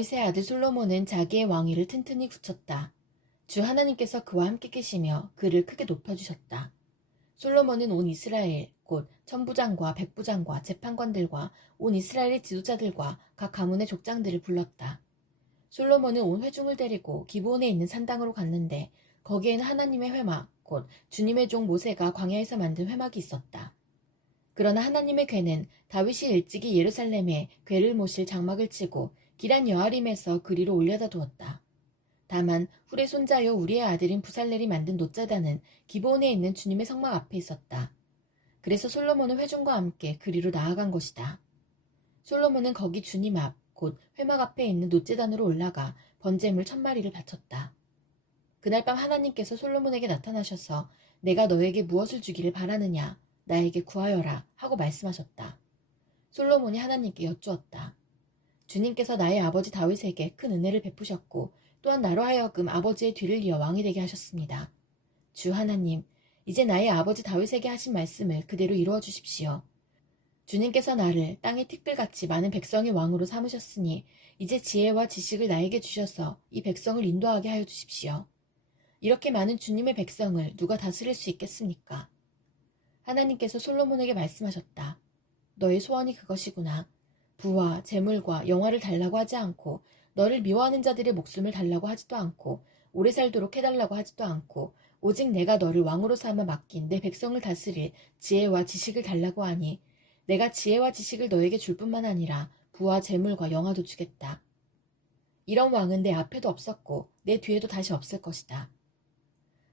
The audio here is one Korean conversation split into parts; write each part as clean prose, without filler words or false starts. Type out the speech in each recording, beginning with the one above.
다윗의 아들 솔로몬은 자기의 왕위를 튼튼히 굳혔다. 주 하나님께서 그와 함께 계시며 그를 크게 높여주셨다. 솔로몬은 온 이스라엘, 곧 천부장과 백부장과 재판관들과 온 이스라엘의 지도자들과 각 가문의 족장들을 불렀다. 솔로몬은 온 회중을 데리고 기브온에 있는 산당으로 갔는데 거기에는 하나님의 회막, 곧 주님의 종 모세가 광야에서 만든 회막이 있었다. 그러나 하나님의 궤는 다윗이 일찍이 예루살렘에 궤를 모실 장막을 치고 기란 여아림에서 그리로 올려다 두었다. 다만 훌의 손자요 우리의 아들인 부살렐이 만든 놋자단은 기브온에 있는 주님의 성막 앞에 있었다. 그래서 솔로몬은 회중과 함께 그리로 나아간 것이다. 솔로몬은 거기 주님 앞, 곧 회막 앞에 있는 놋제단으로 올라가 번제물 1000마리를 바쳤다. 그날 밤 하나님께서 솔로몬에게 나타나셔서 내가 너에게 무엇을 주기를 바라느냐, 나에게 구하여라 하고 말씀하셨다. 솔로몬이 하나님께 여쭈었다. 주님께서 나의 아버지 다윗에게 큰 은혜를 베푸셨고 또한 나로 하여금 아버지의 뒤를 이어 왕이 되게 하셨습니다. 주 하나님, 이제 나의 아버지 다윗에게 하신 말씀을 그대로 이루어 주십시오. 주님께서 나를 땅의 티끌같이 많은 백성의 왕으로 삼으셨으니 이제 지혜와 지식을 나에게 주셔서 이 백성을 인도하게 하여 주십시오. 이렇게 많은 주님의 백성을 누가 다스릴 수 있겠습니까? 하나님께서 솔로몬에게 말씀하셨다. 너의 소원이 그것이구나. 부와 재물과 영화를 달라고 하지 않고 너를 미워하는 자들의 목숨을 달라고 하지도 않고 오래 살도록 해달라고 하지도 않고 오직 내가 너를 왕으로 삼아 맡긴 내 백성을 다스릴 지혜와 지식을 달라고 하니 내가 지혜와 지식을 너에게 줄 뿐만 아니라 부와 재물과 영화도 주겠다. 이런 왕은 내 앞에도 없었고 내 뒤에도 다시 없을 것이다.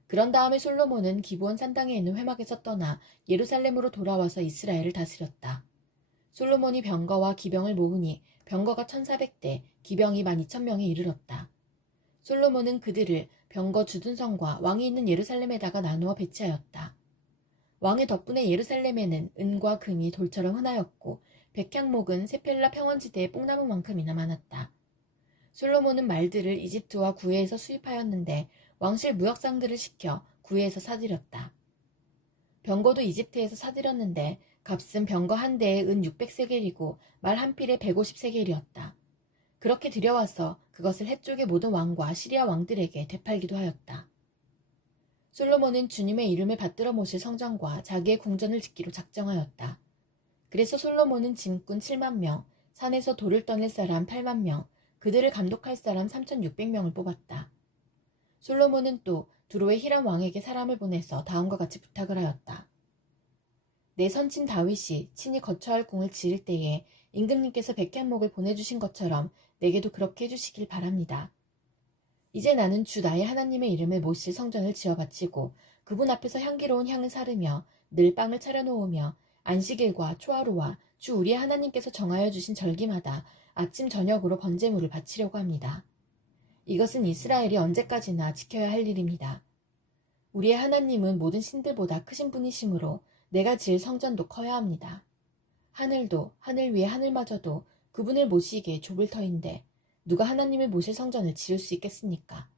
그런 다음에 솔로몬은 기브온 산당에 있는 회막에서 떠나 예루살렘으로 돌아와서 이스라엘을 다스렸다. 솔로몬이 병거와 기병을 모으니 병거가 1400대, 기병이 12000명에 이르렀다. 솔로몬은 그들을 병거 주둔성과 왕이 있는 예루살렘에다가 나누어 배치하였다. 왕의 덕분에 예루살렘에는 은과 금이 돌처럼 흔하였고 백향목은 세펠라 평원지대의 뽕나무만큼이나 많았다. 솔로몬은 말들을 이집트와 구해에서 수입하였는데 왕실 무역상들을 시켜 구해에서 사들였다. 병거도 이집트에서 사들였는데 값은 병거 한 대에 은 600세겔이고 말 한 필에 150세겔이었다. 그렇게 들여와서 그것을 해쪽의 모든 왕과 시리아 왕들에게 되팔기도 하였다. 솔로몬은 주님의 이름을 받들어 모실 성전과 자기의 궁전을 짓기로 작정하였다. 그래서 솔로몬은 짐꾼 7만 명, 산에서 돌을 떠낼 사람 8만 명, 그들을 감독할 사람 3600명을 뽑았다. 솔로몬은 또 두로의 히람 왕에게 사람을 보내서 다음과 같이 부탁을 하였다. 내 선친 다윗이 친히 거처할 궁을 지을 때에 임금님께서 백향목을 보내주신 것처럼 내게도 그렇게 해주시길 바랍니다. 이제 나는 주 나의 하나님의 이름을 모실 성전을 지어 바치고 그분 앞에서 향기로운 향을 사르며 늘 빵을 차려놓으며 안식일과 초하루와 주 우리의 하나님께서 정하여 주신 절기마다 아침 저녁으로 번제물을 바치려고 합니다. 이것은 이스라엘이 언제까지나 지켜야 할 일입니다. 우리의 하나님은 모든 신들보다 크신 분이시므로 내가 지을 성전도 커야 합니다. 하늘도 하늘 위에 하늘마저도 그분을 모시기에 좁을 터인데 누가 하나님을 모실 성전을 지을 수 있겠습니까?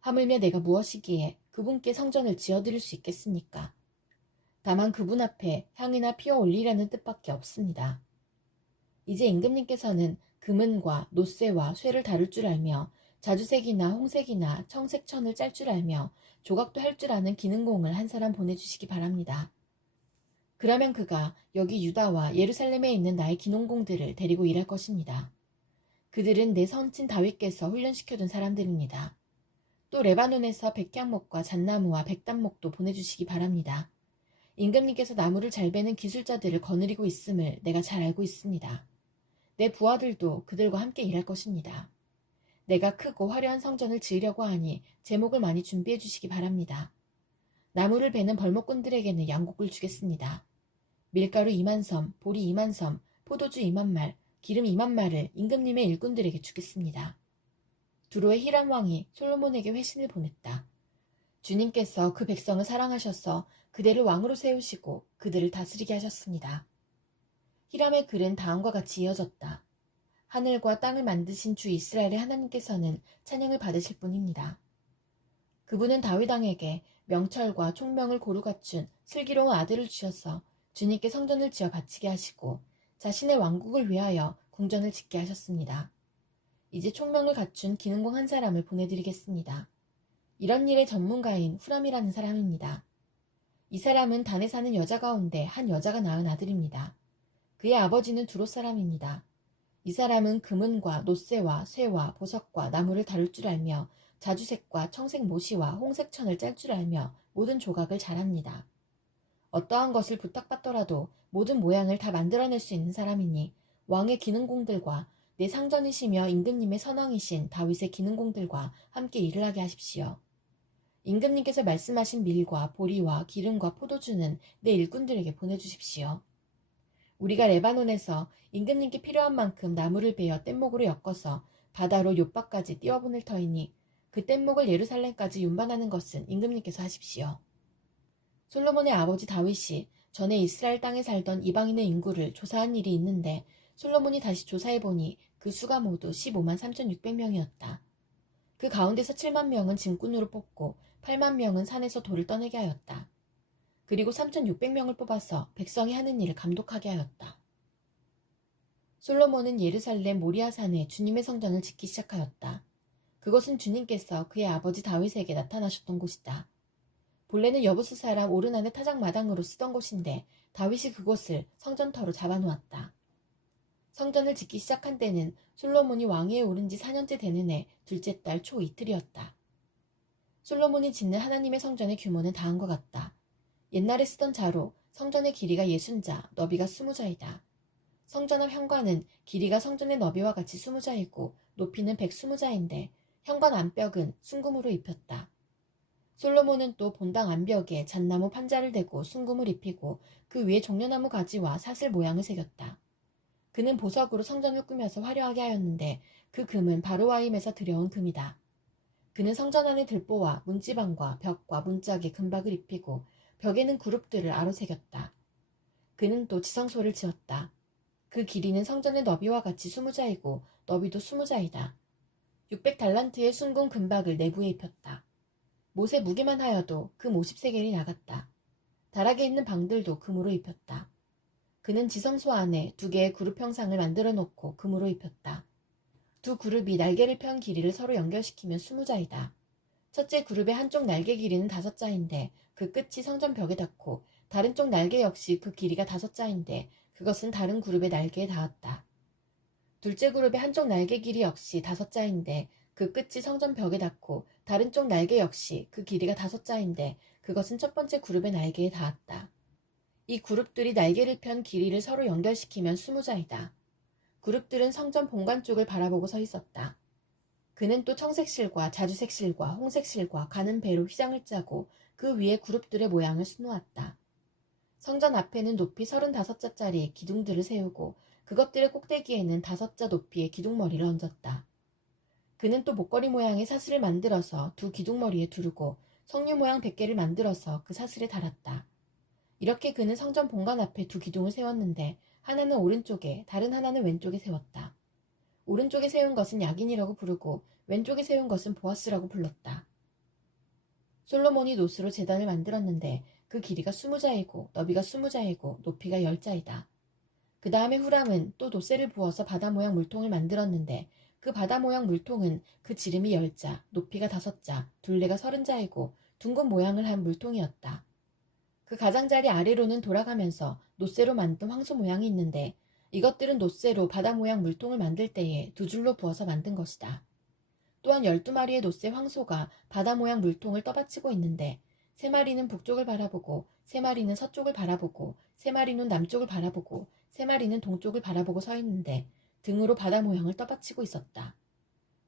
하물며 내가 무엇이기에 그분께 성전을 지어드릴 수 있겠습니까? 다만 그분 앞에 향이나 피어 올리라는 뜻밖에 없습니다. 이제 임금님께서는 금은과 놋쇠와 쇠를 다룰 줄 알며 자주색이나 홍색이나 청색천을 짤 줄 알며 조각도 할 줄 아는 기능공을 한 사람 보내주시기 바랍니다. 그러면 그가 여기 유다와 예루살렘에 있는 나의 기농공들을 데리고 일할 것입니다. 그들은 내 선친 다윗께서 훈련시켜둔 사람들입니다. 또 레바논에서 백향목과 잣나무와 백단목도 보내주시기 바랍니다. 임금님께서 나무를 잘 베는 기술자들을 거느리고 있음을 내가 잘 알고 있습니다. 내 부하들도 그들과 함께 일할 것입니다. 내가 크고 화려한 성전을 지으려고 하니 제목을 많이 준비해 주시기 바랍니다. 나무를 베는 벌목꾼들에게는 양곡을 주겠습니다. 밀가루 2만 섬, 보리 2만 섬, 포도주 2만 말, 기름 2만 말을 임금님의 일꾼들에게 주겠습니다. 두로의 히람 왕이 솔로몬에게 회신을 보냈다. 주님께서 그 백성을 사랑하셔서 그들을 왕으로 세우시고 그들을 다스리게 하셨습니다. 히람의 글은 다음과 같이 이어졌다. 하늘과 땅을 만드신 주 이스라엘의 하나님께서는 찬양을 받으실 분입니다. 그분은 다윗 왕에게 명철과 총명을 고루 갖춘 슬기로운 아들을 주셔서 주님께 성전을 지어 바치게 하시고 자신의 왕국을 위하여 궁전을 짓게 하셨습니다. 이제 총명을 갖춘 기능공 한 사람을 보내드리겠습니다. 이런 일의 전문가인 후람이라는 사람입니다. 이 사람은 단에 사는 여자 가운데 한 여자가 낳은 아들입니다. 그의 아버지는 두롯 사람입니다. 이 사람은 금은과 노쇠와 쇠와 보석과 나무를 다룰 줄 알며 자주색과 청색 모시와 홍색 천을 짤 줄 알며 모든 조각을 잘합니다. 어떠한 것을 부탁받더라도 모든 모양을 다 만들어낼 수 있는 사람이니 왕의 기능공들과 내 상전이시며 임금님의 선왕이신 다윗의 기능공들과 함께 일을 하게 하십시오. 임금님께서 말씀하신 밀과 보리와 기름과 포도주는 내 일꾼들에게 보내주십시오. 우리가 레바논에서 임금님께 필요한 만큼 나무를 베어 뗏목으로 엮어서 바다로 욥바까지 띄워보낼 터이니 그 뗏목을 예루살렘까지 운반하는 것은 임금님께서 하십시오. 솔로몬의 아버지 다윗이 전에 이스라엘 땅에 살던 이방인의 인구를 조사한 일이 있는데 솔로몬이 다시 조사해보니 그 수가 모두 15만 3,600명이었다. 그 가운데서 7만 명은 짐꾼으로 뽑고 8만 명은 산에서 돌을 떠내게 하였다. 그리고 3,600명을 뽑아서 백성이 하는 일을 감독하게 하였다. 솔로몬은 예루살렘 모리아산에 주님의 성전을 짓기 시작하였다. 그것은 주님께서 그의 아버지 다윗에게 나타나셨던 곳이다. 본래는 여부스 사람 오르난의 타작마당으로 쓰던 곳인데 다윗이 그곳을 성전터로 잡아놓았다. 성전을 짓기 시작한 때는 솔로몬이 왕위에 오른 지 4년째 되는 해 둘째 달 초 이틀이었다. 솔로몬이 짓는 하나님의 성전의 규모는 다음과 같다. 옛날에 쓰던 자로 성전의 길이가 60자, 너비가 20자이다. 성전 앞 현관은 길이가 성전의 너비와 같이 20자이고 높이는 120자인데 현관 안벽은 순금으로 입혔다. 솔로몬은 또 본당 안벽에 잣나무 판자를 대고 순금을 입히고 그 위에 종려나무 가지와 사슬 모양을 새겼다. 그는 보석으로 성전을 꾸며서 화려하게 하였는데 그 금은 바로와임에서 들여온 금이다. 그는 성전 안의 들보와 문지방과 벽과 문짝에 금박을 입히고 벽에는 그룹들을 아로새겼다. 그는 또 지성소를 지었다. 그 길이는 성전의 너비와 같이 20자이고 너비도 20자이다. 600달란트의 순금 금박을 내부에 입혔다. 못에 무게만 하여도 금 50세겔이 나갔다. 다락에 있는 방들도 금으로 입혔다. 그는 지성소 안에 2개의 그룹 형상을 만들어 놓고 금으로 입혔다. 2 그룹이 날개를 편 길이를 서로 연결시키면 20자이다. 첫째 그룹의 한쪽 날개 길이는 5자인데 그 끝이 성전 벽에 닿고 다른 쪽 날개 역시 그 길이가 5자인데 그것은 다른 그룹의 날개에 닿았다. 둘째 그룹의 한쪽 날개 길이 역시 5자인데 그 끝이 성전 벽에 닿고 다른 쪽 날개 역시 그 길이가 5자인데 그것은 첫 번째 그룹의 날개에 닿았다. 이 그룹들이 날개를 편 길이를 서로 연결시키면 20자이다. 그룹들은 성전 본관 쪽을 바라보고 서 있었다. 그는 또 청색실과 자주색실과 홍색실과 가는 배로 휘장을 짜고 그 위에 그룹들의 모양을 수놓았다. 성전 앞에는 높이 35자짜리 기둥들을 세우고 그것들의 꼭대기에는 5자 높이의 기둥머리를 얹었다. 그는 또 목걸이 모양의 사슬을 만들어서 2 기둥머리에 두르고 석류 모양 100개를 만들어서 그 사슬에 달았다. 이렇게 그는 성전 본관 앞에 2 기둥을 세웠는데 하나는 오른쪽에 다른 하나는 왼쪽에 세웠다. 오른쪽에 세운 것은 야긴이라고 부르고 왼쪽에 세운 것은 보아스라고 불렀다. 솔로몬이 노스로 제단을 만들었는데 그 길이가 20자이고 너비가 20자이고 높이가 10자이다. 그 다음에 후람은 또 노쇠를 부어서 바다 모양 물통을 만들었는데 그 바다 모양 물통은 그 지름이 10자, 높이가 5자, 둘레가 30자이고 둥근 모양을 한 물통이었다. 그 가장자리 아래로는 돌아가면서 노쇠로 만든 황소 모양이 있는데 이것들은 노쇠로 바다 모양 물통을 만들 때에 2줄로 부어서 만든 것이다. 또한 12마리의 노쇠 황소가 바다 모양 물통을 떠받치고 있는데 3마리는 북쪽을 바라보고 3마리는 서쪽을 바라보고 3마리는 남쪽을 바라보고 3마리는 동쪽을 바라보고 서 있는데 등으로 바다 모양을 떠받치고 있었다.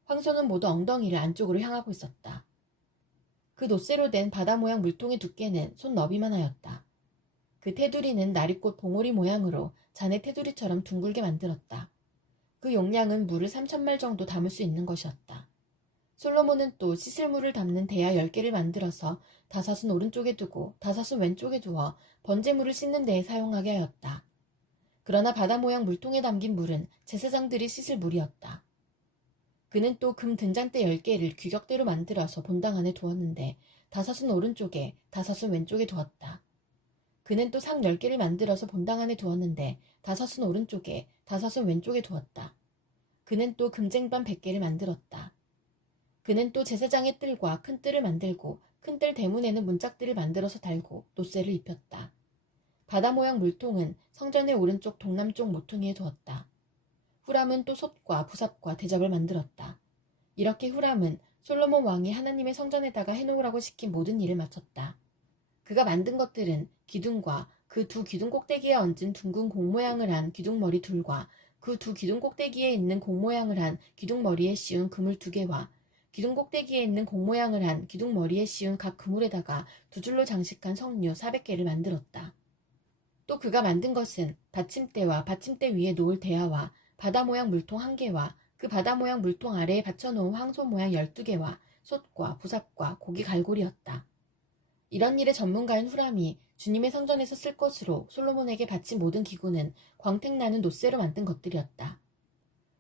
황소는 모두 엉덩이를 안쪽으로 향하고 있었다. 그 노쇠로 된 바다 모양 물통의 두께는 손 너비만 하였다. 그 테두리는 나리꽃 봉오리 모양으로 자네 테두리처럼 둥글게 만들었다. 그 용량은 물을 3,000말 정도 담을 수 있는 것이었다. 솔로몬은 또 씻을 물을 담는 대야 10개를 만들어서 5은 오른쪽에 두고 5은 왼쪽에 두어 번제물을 씻는 데에 사용하게 하였다. 그러나 바다 모양 물통에 담긴 물은 제사장들이 씻을 물이었다. 그는 또 금 등잔대 10개를 규격대로 만들어서 본당 안에 두었는데 5은 오른쪽에 5은 왼쪽에 두었다. 그는 또 상 10개를 만들어서 본당 안에 두었는데 5은 오른쪽에 5은 왼쪽에 두었다. 그는 또 금쟁반 100개를 만들었다. 그는 또 제사장의 뜰과 큰 뜰을 만들고 큰 뜰 대문에는 문짝들을 만들어서 달고 노쇠를 입혔다. 바다 모양 물통은 성전의 오른쪽 동남쪽 모퉁이에 두었다. 후람은 또 솥과 부삽과 대접을 만들었다. 이렇게 후람은 솔로몬 왕이 하나님의 성전에다가 해놓으라고 시킨 모든 일을 마쳤다. 그가 만든 것들은 기둥과 그 두 기둥 꼭대기에 얹은 둥근 공 모양을 한 기둥머리 둘과 그 두 기둥 꼭대기에 있는 공 모양을 한 기둥머리에 씌운 그물 2개와 기둥 꼭대기에 있는 공 모양을 한 기둥머리에 씌운 각 그물에다가 두 줄로 장식한 석류 400개를 만들었다. 또 그가 만든 것은 받침대와 받침대 위에 놓을 대야와 바다 모양 물통 1개와 그 바다 모양 물통 아래에 받쳐놓은 황소 모양 12개와 솥과 부삽과 고기 갈고리였다. 이런 일의 전문가인 후람이 주님의 성전에서 쓸 것으로 솔로몬에게 바친 모든 기구는 광택나는 노쇠로 만든 것들이었다.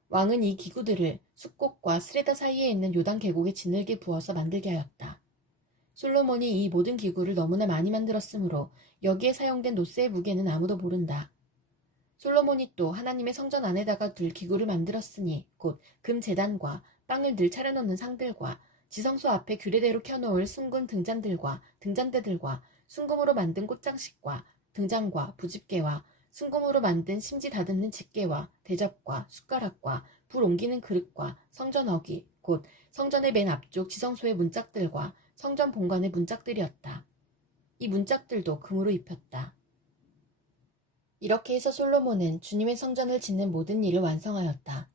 왕은 이 기구들을 숫꽃과 스레다 사이에 있는 요단 계곡에 지늘게 부어서 만들게 하였다. 솔로몬이 이 모든 기구를 너무나 많이 만들었으므로 여기에 사용된 노쇠의 무게는 아무도 모른다. 솔로몬이 또 하나님의 성전 안에다가 둘 기구를 만들었으니 곧 금 제단과 빵을 늘 차려놓는 상들과 지성소 앞에 규례대로 켜놓을 순금 등잔들과 등잔대들과 순금으로 만든 꽃장식과 등잔과 부집게와 순금으로 만든 심지 다듬는 집게와 대접과 숟가락과 불 옮기는 그릇과 성전 어기 곧 성전의 맨 앞쪽 지성소의 문짝들과 성전 본관의 문짝들이었다. 이 문짝들도 금으로 입혔다. 이렇게 해서 솔로몬은 주님의 성전을 짓는 모든 일을 완성하였다.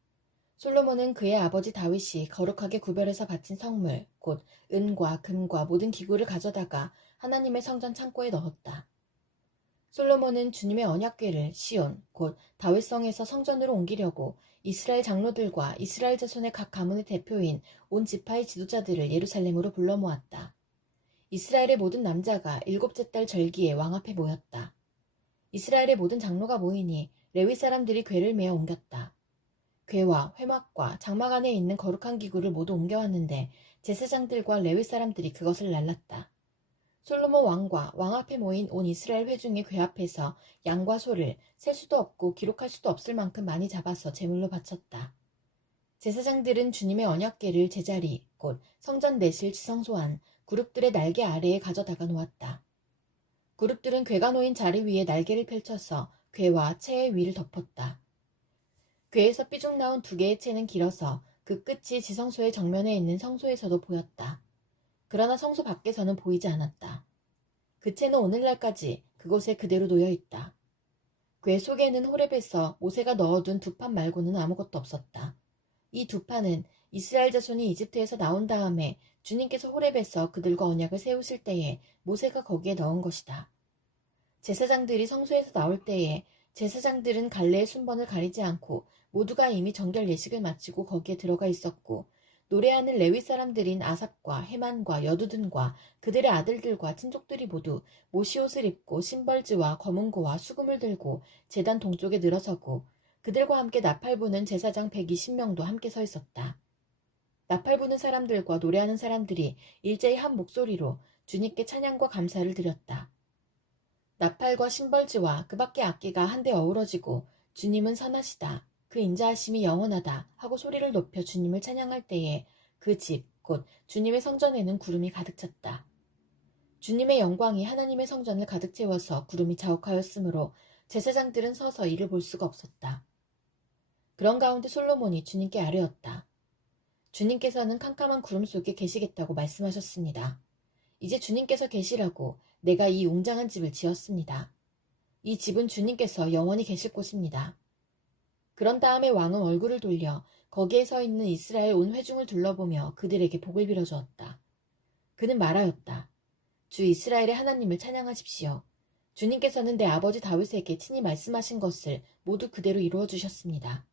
솔로몬은 그의 아버지 다윗이 거룩하게 구별해서 바친 성물, 곧 은과 금과 모든 기구를 가져다가 하나님의 성전 창고에 넣었다. 솔로몬은 주님의 언약궤를 시온, 곧 다윗성에서 성전으로 옮기려고 이스라엘 장로들과 이스라엘 자손의 각 가문의 대표인 온 지파의 지도자들을 예루살렘으로 불러 모았다. 이스라엘의 모든 남자가 7째 달 절기에 왕 앞에 모였다. 이스라엘의 모든 장로가 모이니 레위 사람들이 궤를 메어 옮겼다. 궤와 회막과 장막 안에 있는 거룩한 기구를 모두 옮겨왔는데 제사장들과 레위 사람들이 그것을 날랐다. 솔로몬 왕과 왕 앞에 모인 온 이스라엘 회중의 궤 앞에서 양과 소를 셀 수도 없고 기록할 수도 없을 만큼 많이 잡아서 제물로 바쳤다. 제사장들은 주님의 언약궤를 제자리, 곧 성전 내실 지성소 안 그룹들의 날개 아래에 가져다가 놓았다. 그룹들은 궤가 놓인 자리 위에 날개를 펼쳐서 궤와 채의 위를 덮었다. 궤에서 삐죽 나온 2개의 채는 길어서 그 끝이 지성소의 정면에 있는 성소에서도 보였다. 그러나 성소 밖에서는 보이지 않았다. 그 채는 오늘날까지 그곳에 그대로 놓여있다. 궤 속에는 호렙에서 모세가 넣어둔 2판 말고는 아무것도 없었다. 이 2판은 이스라엘 자손이 이집트에서 나온 다음에 주님께서 호렙에서 그들과 언약을 세우실 때에 모세가 거기에 넣은 것이다. 제사장들이 성소에서 나올 때에 제사장들은 갈래의 순번을 가리지 않고 모두가 이미 정결 예식을 마치고 거기에 들어가 있었고 노래하는 레위 사람들인 아삽과 헤만과 여두둔과 그들의 아들들과 친족들이 모두 모시옷을 입고 신벌지와 검은고와 수금을 들고 제단 동쪽에 늘어서고 그들과 함께 나팔 부는 제사장 120명도 함께 서 있었다. 나팔 부는 사람들과 노래하는 사람들이 일제히 한 목소리로 주님께 찬양과 감사를 드렸다. 나팔과 신벌지와 그 밖의 악기가 한데 어우러지고 주님은 선하시다. 그 인자하심이 영원하다 하고 소리를 높여 주님을 찬양할 때에 그 집, 곧 주님의 성전에는 구름이 가득 찼다. 주님의 영광이 하나님의 성전을 가득 채워서 구름이 자욱하였으므로 제사장들은 서서 이를 볼 수가 없었다. 그런 가운데 솔로몬이 주님께 아뢰었다. 주님께서는 캄캄한 구름 속에 계시겠다고 말씀하셨습니다. 이제 주님께서 계시라고 내가 이 웅장한 집을 지었습니다. 이 집은 주님께서 영원히 계실 곳입니다. 그런 다음에 왕은 얼굴을 돌려 거기에 서 있는 이스라엘 온 회중을 둘러보며 그들에게 복을 빌어주었다. 그는 말하였다. 주 이스라엘의 하나님을 찬양하십시오. 주님께서는 내 아버지 다윗에게 친히 말씀하신 것을 모두 그대로 이루어 주셨습니다.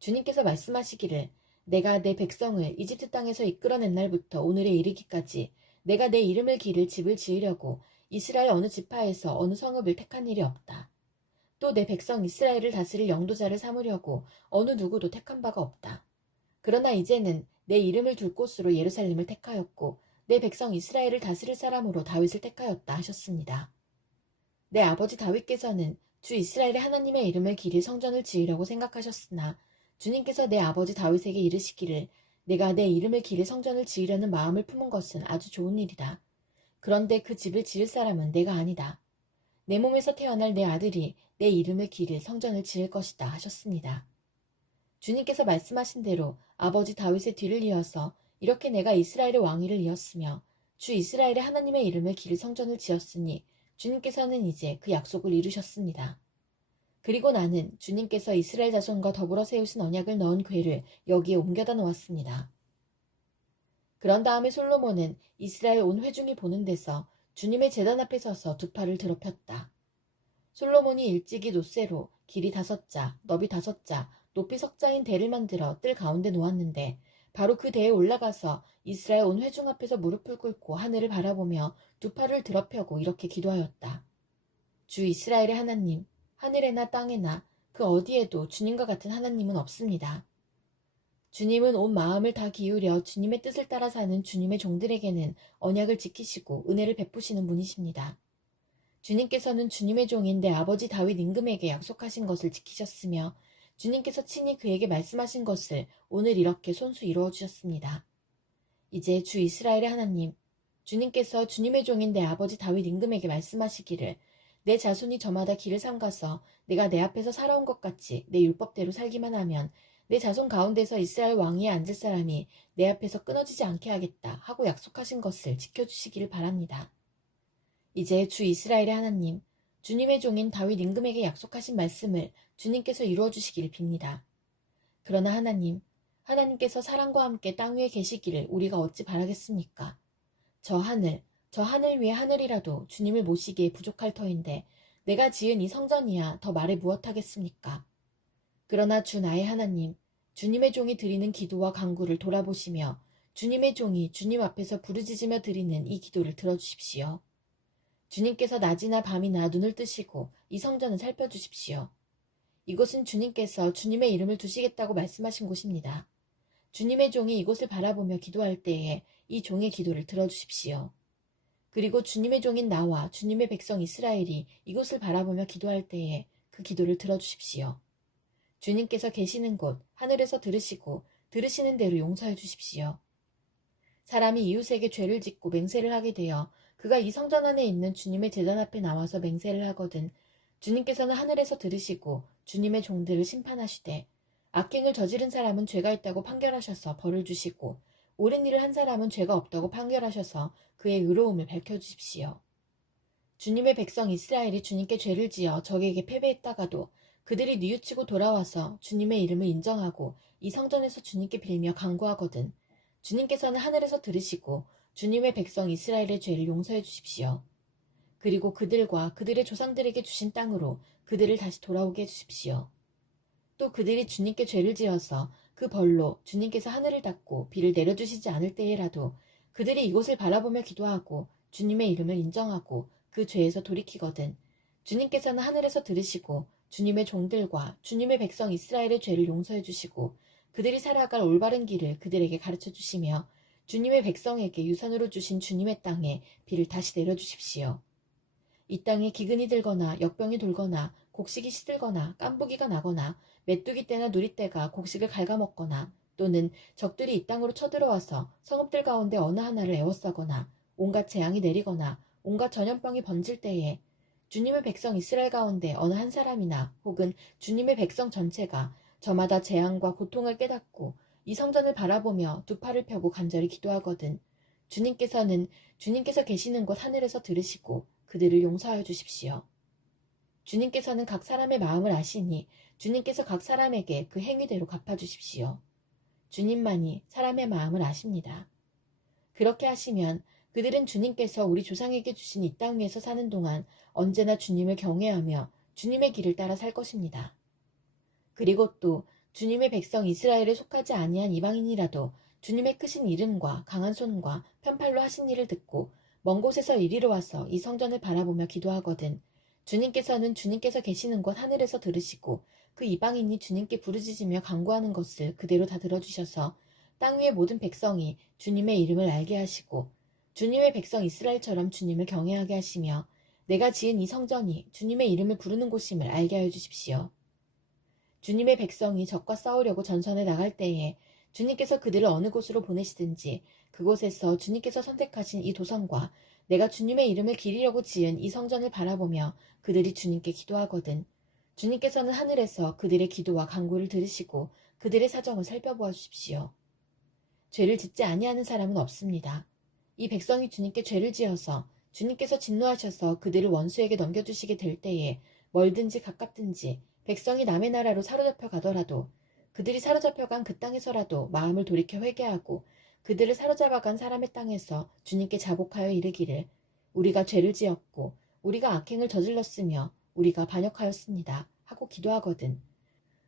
주님께서 말씀하시기를 내가 내 백성을 이집트 땅에서 이끌어낸 날부터 오늘에 이르기까지 내가 내 이름을 기를 집을 지으려고 이스라엘 어느 지파에서 어느 성읍을 택한 일이 없다. 또 내 백성 이스라엘을 다스릴 영도자를 삼으려고 어느 누구도 택한 바가 없다. 그러나 이제는 내 이름을 둘 곳으로 예루살렘을 택하였고 내 백성 이스라엘을 다스릴 사람으로 다윗을 택하였다 하셨습니다. 내 아버지 다윗께서는 주 이스라엘의 하나님의 이름을 기릴 성전을 지으려고 생각하셨으나 주님께서 내 아버지 다윗에게 이르시기를 내가 내 이름을 기릴 성전을 지으려는 마음을 품은 것은 아주 좋은 일이다. 그런데 그 집을 지을 사람은 내가 아니다. 내 몸에서 태어날 내 아들이 내 이름을 기릴 성전을 지을 것이다 하셨습니다. 주님께서 말씀하신 대로 아버지 다윗의 뒤를 이어서 이렇게 내가 이스라엘의 왕위를 이었으며 주 이스라엘의 하나님의 이름을 기릴 성전을 지었으니 주님께서는 이제 그 약속을 이루셨습니다. 그리고 나는 주님께서 이스라엘 자손과 더불어 세우신 언약을 넣은 궤를 여기에 옮겨다 놓았습니다. 그런 다음에 솔로몬은 이스라엘 온 회중이 보는 데서 주님의 제단 앞에 서서 두 팔을 들어 폈다. 솔로몬이 일찍이 놋쇠로 길이 5자, 너비 5자, 높이 석자인 대를 만들어 뜰 가운데 놓았는데 바로 그 대에 올라가서 이스라엘 온 회중 앞에서 무릎을 꿇고 하늘을 바라보며 두 팔을 들어 펴고 이렇게 기도하였다. 주 이스라엘의 하나님, 하늘에나 땅에나 그 어디에도 주님과 같은 하나님은 없습니다. 주님은 온 마음을 다 기울여 주님의 뜻을 따라 사는 주님의 종들에게는 언약을 지키시고 은혜를 베푸시는 분이십니다. 주님께서는 주님의 종인 내 아버지 다윗 임금에게 약속하신 것을 지키셨으며 주님께서 친히 그에게 말씀하신 것을 오늘 이렇게 손수 이루어 주셨습니다. 이제 주 이스라엘의 하나님, 주님께서 주님의 종인 내 아버지 다윗 임금에게 말씀하시기를 내 자손이 저마다 길을 삼가서 내가 내 앞에서 살아온 것 같이 내 율법대로 살기만 하면 내 자손 가운데서 이스라엘 왕위에 앉을 사람이 내 앞에서 끊어지지 않게 하겠다 하고 약속하신 것을 지켜주시기를 바랍니다. 이제 주 이스라엘의 하나님, 주님의 종인 다윗 임금에게 약속하신 말씀을 주님께서 이루어 주시기를 빕니다. 그러나 하나님께서 사랑과 함께 땅 위에 계시기를 우리가 어찌 바라겠습니까? 저 하늘 위의 하늘이라도 주님을 모시기에 부족할 터인데 내가 지은 이 성전이야 더 말해 무엇하겠습니까? 그러나 주 나의 하나님, 주님의 종이 드리는 기도와 간구를 돌아보시며 주님의 종이 주님 앞에서 부르짖으며 드리는 이 기도를 들어주십시오. 주님께서 낮이나 밤이나 눈을 뜨시고 이 성전을 살펴주십시오. 이곳은 주님께서 주님의 이름을 두시겠다고 말씀하신 곳입니다. 주님의 종이 이곳을 바라보며 기도할 때에 이 종의 기도를 들어주십시오. 그리고 주님의 종인 나와 주님의 백성 이스라엘이 이곳을 바라보며 기도할 때에 그 기도를 들어주십시오. 주님께서 계시는 곳 하늘에서 들으시고 들으시는 대로 용서해 주십시오. 사람이 이웃에게 죄를 짓고 맹세를 하게 되어 그가 이 성전 안에 있는 주님의 제단 앞에 나와서 맹세를 하거든 주님께서는 하늘에서 들으시고 주님의 종들을 심판하시되 악행을 저지른 사람은 죄가 있다고 판결하셔서 벌을 주시고 옳은 일을 한 사람은 죄가 없다고 판결하셔서 그의 의로움을 밝혀주십시오. 주님의 백성 이스라엘이 주님께 죄를 지어 적에게 패배했다가도 그들이 뉘우치고 돌아와서 주님의 이름을 인정하고 이 성전에서 주님께 빌며 간구하거든 주님께서는 하늘에서 들으시고 주님의 백성 이스라엘의 죄를 용서해 주십시오. 그리고 그들과 그들의 조상들에게 주신 땅으로 그들을 다시 돌아오게 해주십시오. 또 그들이 주님께 죄를 지어서 그 벌로 주님께서 하늘을 닫고 비를 내려주시지 않을 때에라도 그들이 이곳을 바라보며 기도하고 주님의 이름을 인정하고 그 죄에서 돌이키거든 주님께서는 하늘에서 들으시고 주님의 종들과 주님의 백성 이스라엘의 죄를 용서해 주시고 그들이 살아갈 올바른 길을 그들에게 가르쳐 주시며 주님의 백성에게 유산으로 주신 주님의 땅에 비를 다시 내려주십시오. 이 땅에 기근이 들거나 역병이 돌거나 곡식이 시들거나 깐부기가 나거나 메뚜기 떼나 누리 떼가 곡식을 갉아먹거나 또는 적들이 이 땅으로 쳐들어와서 성읍들 가운데 어느 하나를 에워싸거나 온갖 재앙이 내리거나 온갖 전염병이 번질 때에 주님의 백성 이스라엘 가운데 어느 한 사람이나 혹은 주님의 백성 전체가 저마다 재앙과 고통을 깨닫고 이 성전을 바라보며 두 팔을 펴고 간절히 기도하거든 주님께서 계시는 곳 하늘에서 들으시고 그들을 용서하여 주십시오. 주님께서는 각 사람의 마음을 아시니 주님께서 각 사람에게 그 행위대로 갚아주십시오. 주님만이 사람의 마음을 아십니다. 그렇게 하시면 그들은 주님께서 우리 조상에게 주신 이 땅 위에서 사는 동안 언제나 주님을 경외하며 주님의 길을 따라 살 것입니다. 그리고 또 주님의 백성 이스라엘에 속하지 아니한 이방인이라도 주님의 크신 이름과 강한 손과 편팔로 하신 일을 듣고 먼 곳에서 이리로 와서 이 성전을 바라보며 기도하거든 주님께서는 주님께서 계시는 곳 하늘에서 들으시고 그 이방인이 주님께 부르짖으며 간구하는 것을 그대로 다 들어주셔서 땅 위의 모든 백성이 주님의 이름을 알게 하시고 주님의 백성 이스라엘처럼 주님을 경외하게 하시며 내가 지은 이 성전이 주님의 이름을 부르는 곳임을 알게 하여 주십시오. 주님의 백성이 적과 싸우려고 전선에 나갈 때에 주님께서 그들을 어느 곳으로 보내시든지 그곳에서 주님께서 선택하신 이 도성과 내가 주님의 이름을 기리려고 지은 이 성전을 바라보며 그들이 주님께 기도하거든 주님께서는 하늘에서 그들의 기도와 간구를 들으시고 그들의 사정을 살펴보아 주십시오. 죄를 짓지 아니하는 사람은 없습니다. 이 백성이 주님께 죄를 지어서 주님께서 진노하셔서 그들을 원수에게 넘겨주시게 될 때에 멀든지 가깝든지 백성이 남의 나라로 사로잡혀 가더라도 그들이 사로잡혀간 그 땅에서라도 마음을 돌이켜 회개하고 그들을 사로잡아간 사람의 땅에서 주님께 자복하여 이르기를 우리가 죄를 지었고 우리가 악행을 저질렀으며 우리가 반역하였습니다 하고 기도하거든.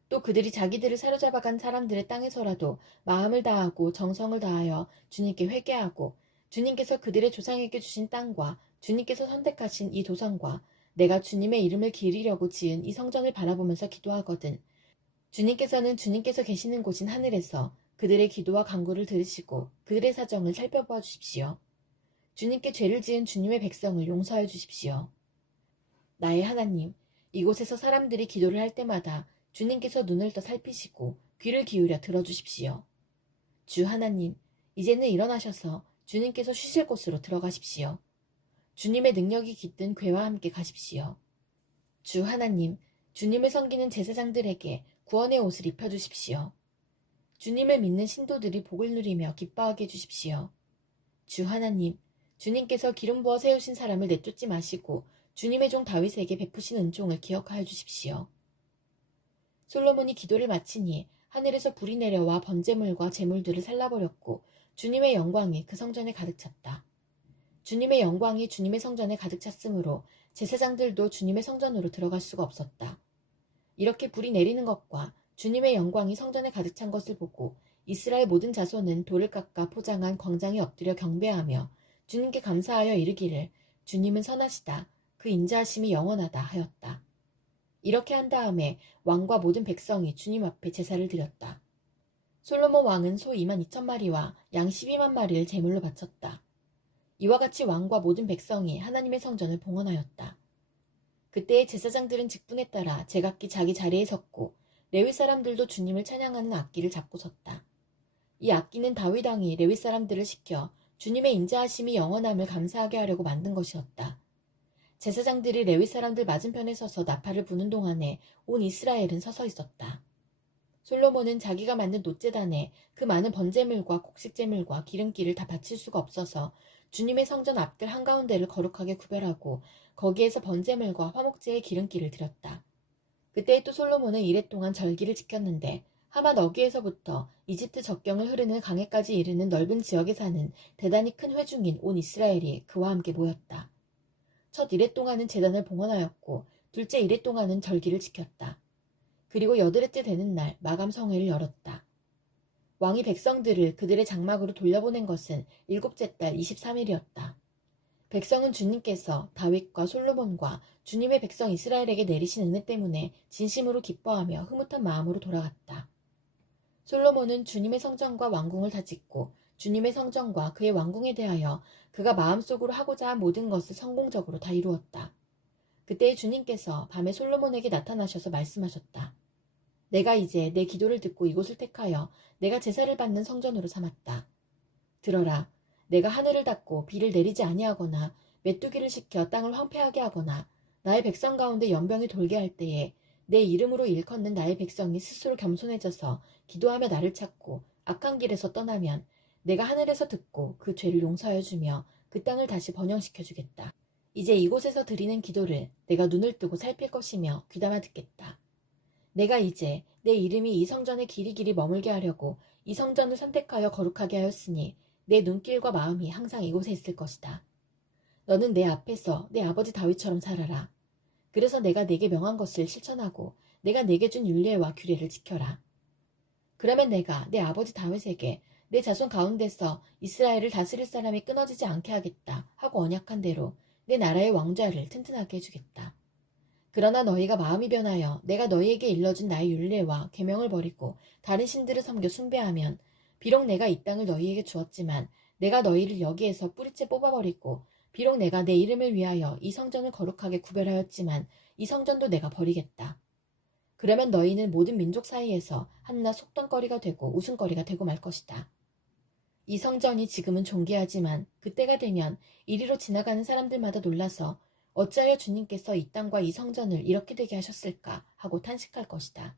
또 그들이 자기들을 사로잡아간 사람들의 땅에서라도 마음을 다하고 정성을 다하여 주님께 회개하고 주님께서 그들의 조상에게 주신 땅과 주님께서 선택하신 이 도성과 내가 주님의 이름을 기리려고 지은 이 성전을 바라보면서 기도하거든. 주님께서는 주님께서 계시는 곳인 하늘에서 그들의 기도와 간구를 들으시고 그들의 사정을 살펴보아 주십시오. 주님께 죄를 지은 주님의 백성을 용서하여 주십시오. 나의 하나님, 이곳에서 사람들이 기도를 할 때마다 주님께서 눈을 떠 살피시고 귀를 기울여 들어주십시오. 주 하나님, 이제는 일어나셔서 주님께서 쉬실 곳으로 들어가십시오. 주님의 능력이 깃든 궤와 함께 가십시오. 주 하나님, 주님을 섬기는 제사장들에게 구원의 옷을 입혀주십시오. 주님을 믿는 신도들이 복을 누리며 기뻐하게 해주십시오. 주 하나님, 주님께서 기름 부어 세우신 사람을 내쫓지 마시고 주님의 종 다윗에게 베푸신 은총을 기억하여 주십시오. 솔로몬이 기도를 마치니 하늘에서 불이 내려와 번제물과 제물들을 살라버렸고 주님의 영광이 그 성전에 가득 찼다. 주님의 영광이 주님의 성전에 가득 찼으므로 제사장들도 주님의 성전으로 들어갈 수가 없었다. 이렇게 불이 내리는 것과 주님의 영광이 성전에 가득 찬 것을 보고 이스라엘 모든 자손은 돌을 깎아 포장한 광장에 엎드려 경배하며 주님께 감사하여 이르기를 주님은 선하시다. 그 인자하심이 영원하다 하였다. 이렇게 한 다음에 왕과 모든 백성이 주님 앞에 제사를 드렸다. 솔로몬 왕은 소 22,000마리와 양 12만 마리를 제물로 바쳤다. 이와 같이 왕과 모든 백성이 하나님의 성전을 봉헌하였다. 그때의 제사장들은 직분에 따라 제각기 자기 자리에 섰고 레위 사람들도 주님을 찬양하는 악기를 잡고 섰다. 이 악기는 다윗 왕이 레위 사람들을 시켜 주님의 인자하심이 영원함을 감사하게 하려고 만든 것이었다. 제사장들이 레위 사람들 맞은편에 서서 나팔을 부는 동안에 온 이스라엘은 서서 있었다. 솔로몬은 자기가 만든 놋제단에 그 많은 번제물과 곡식제물과 기름기를 다 바칠 수가 없어서 주님의 성전 앞뜰 한가운데를 거룩하게 구별하고 거기에서 번제물과 화목제의 기름기를 드렸다. 그때 또 솔로몬은 이레 동안 절기를 지켰는데 하맛 어귀에서부터 이집트 적경을 흐르는 강에까지 이르는 넓은 지역에 사는 대단히 큰 회중인 온 이스라엘이 그와 함께 모였다. 첫 이레 동안은 제단을 봉헌하였고 둘째 이레 동안은 절기를 지켰다. 그리고 여드렛째 되는 날 마감 성회를 열었다. 왕이 백성들을 그들의 장막으로 돌려보낸 것은 일곱째 달 23일이었다. 백성은 주님께서 다윗과 솔로몬과 주님의 백성 이스라엘에게 내리신 은혜 때문에 진심으로 기뻐하며 흐뭇한 마음으로 돌아갔다. 솔로몬은 주님의 성전과 왕궁을 다 짓고 주님의 성전과 그의 왕궁에 대하여 그가 마음속으로 하고자 한 모든 것을 성공적으로 다 이루었다. 그때 주님께서 밤에 솔로몬에게 나타나셔서 말씀하셨다. 내가 이제 내 기도를 듣고 이곳을 택하여 내가 제사를 받는 성전으로 삼았다. 들어라. 내가 하늘을 닫고 비를 내리지 아니하거나 메뚜기를 시켜 땅을 황폐하게 하거나 나의 백성 가운데 연병이 돌게 할 때에 내 이름으로 일컫는 나의 백성이 스스로 겸손해져서 기도하며 나를 찾고 악한 길에서 떠나면 내가 하늘에서 듣고 그 죄를 용서하여 주며 그 땅을 다시 번영시켜 주겠다. 이제 이곳에서 드리는 기도를 내가 눈을 뜨고 살필 것이며 귀담아 듣겠다. 내가 이제 내 이름이 이 성전에 길이길이 머물게 하려고 이 성전을 선택하여 거룩하게 하였으니 내 눈길과 마음이 항상 이곳에 있을 것이다. 너는 내 앞에서 내 아버지 다윗처럼 살아라. 그래서 내가 네게 명한 것을 실천하고 내가 네게 준 율례와 규례를 지켜라. 그러면 내가 내 아버지 다윗에게 내 자손 가운데서 이스라엘을 다스릴 사람이 끊어지지 않게 하겠다 하고 언약한 대로 내 나라의 왕좌를 튼튼하게 해주겠다. 그러나 너희가 마음이 변하여 내가 너희에게 일러준 나의 율례와 계명을 버리고 다른 신들을 섬겨 숭배하면 비록 내가 이 땅을 너희에게 주었지만 내가 너희를 여기에서 뿌리째 뽑아버리고 비록 내가 내 이름을 위하여 이 성전을 거룩하게 구별하였지만 이 성전도 내가 버리겠다. 그러면 너희는 모든 민족 사이에서 한낱 속담거리가 되고 웃음거리가 되고 말 것이다. 이 성전이 지금은 존귀하지만 그때가 되면 이리로 지나가는 사람들마다 놀라서 어찌하여 주님께서 이 땅과 이 성전을 이렇게 되게 하셨을까 하고 탄식할 것이다.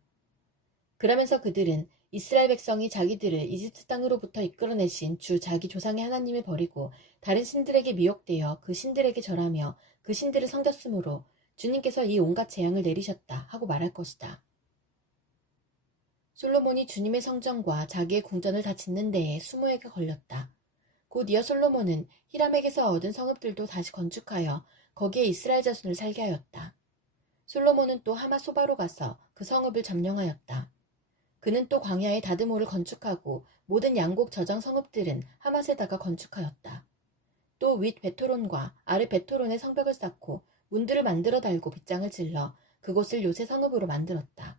그러면서 그들은 이스라엘 백성이 자기들을 이집트 땅으로부터 이끌어내신 주 자기 조상의 하나님을 버리고 다른 신들에게 미혹되어 그 신들에게 절하며 그 신들을 섬겼으므로 주님께서 이 온갖 재앙을 내리셨다 하고 말할 것이다. 솔로몬이 주님의 성전과 자기의 궁전을 다 짓는 데에 20해가 걸렸다. 곧 이어 솔로몬은 히람에게서 얻은 성읍들도 다시 건축하여 거기에 이스라엘 자손을 살게 하였다. 솔로몬은 또 하맛 소바로 가서 그 성읍을 점령하였다. 그는 또 광야에 다드모를 건축하고 모든 양곡 저장 성읍들은 하맛에다가 건축하였다. 또 윗 베토론과 아래 베토론의 성벽을 쌓고 문들을 만들어 달고 빗장을 질러 그곳을 요새 성읍으로 만들었다.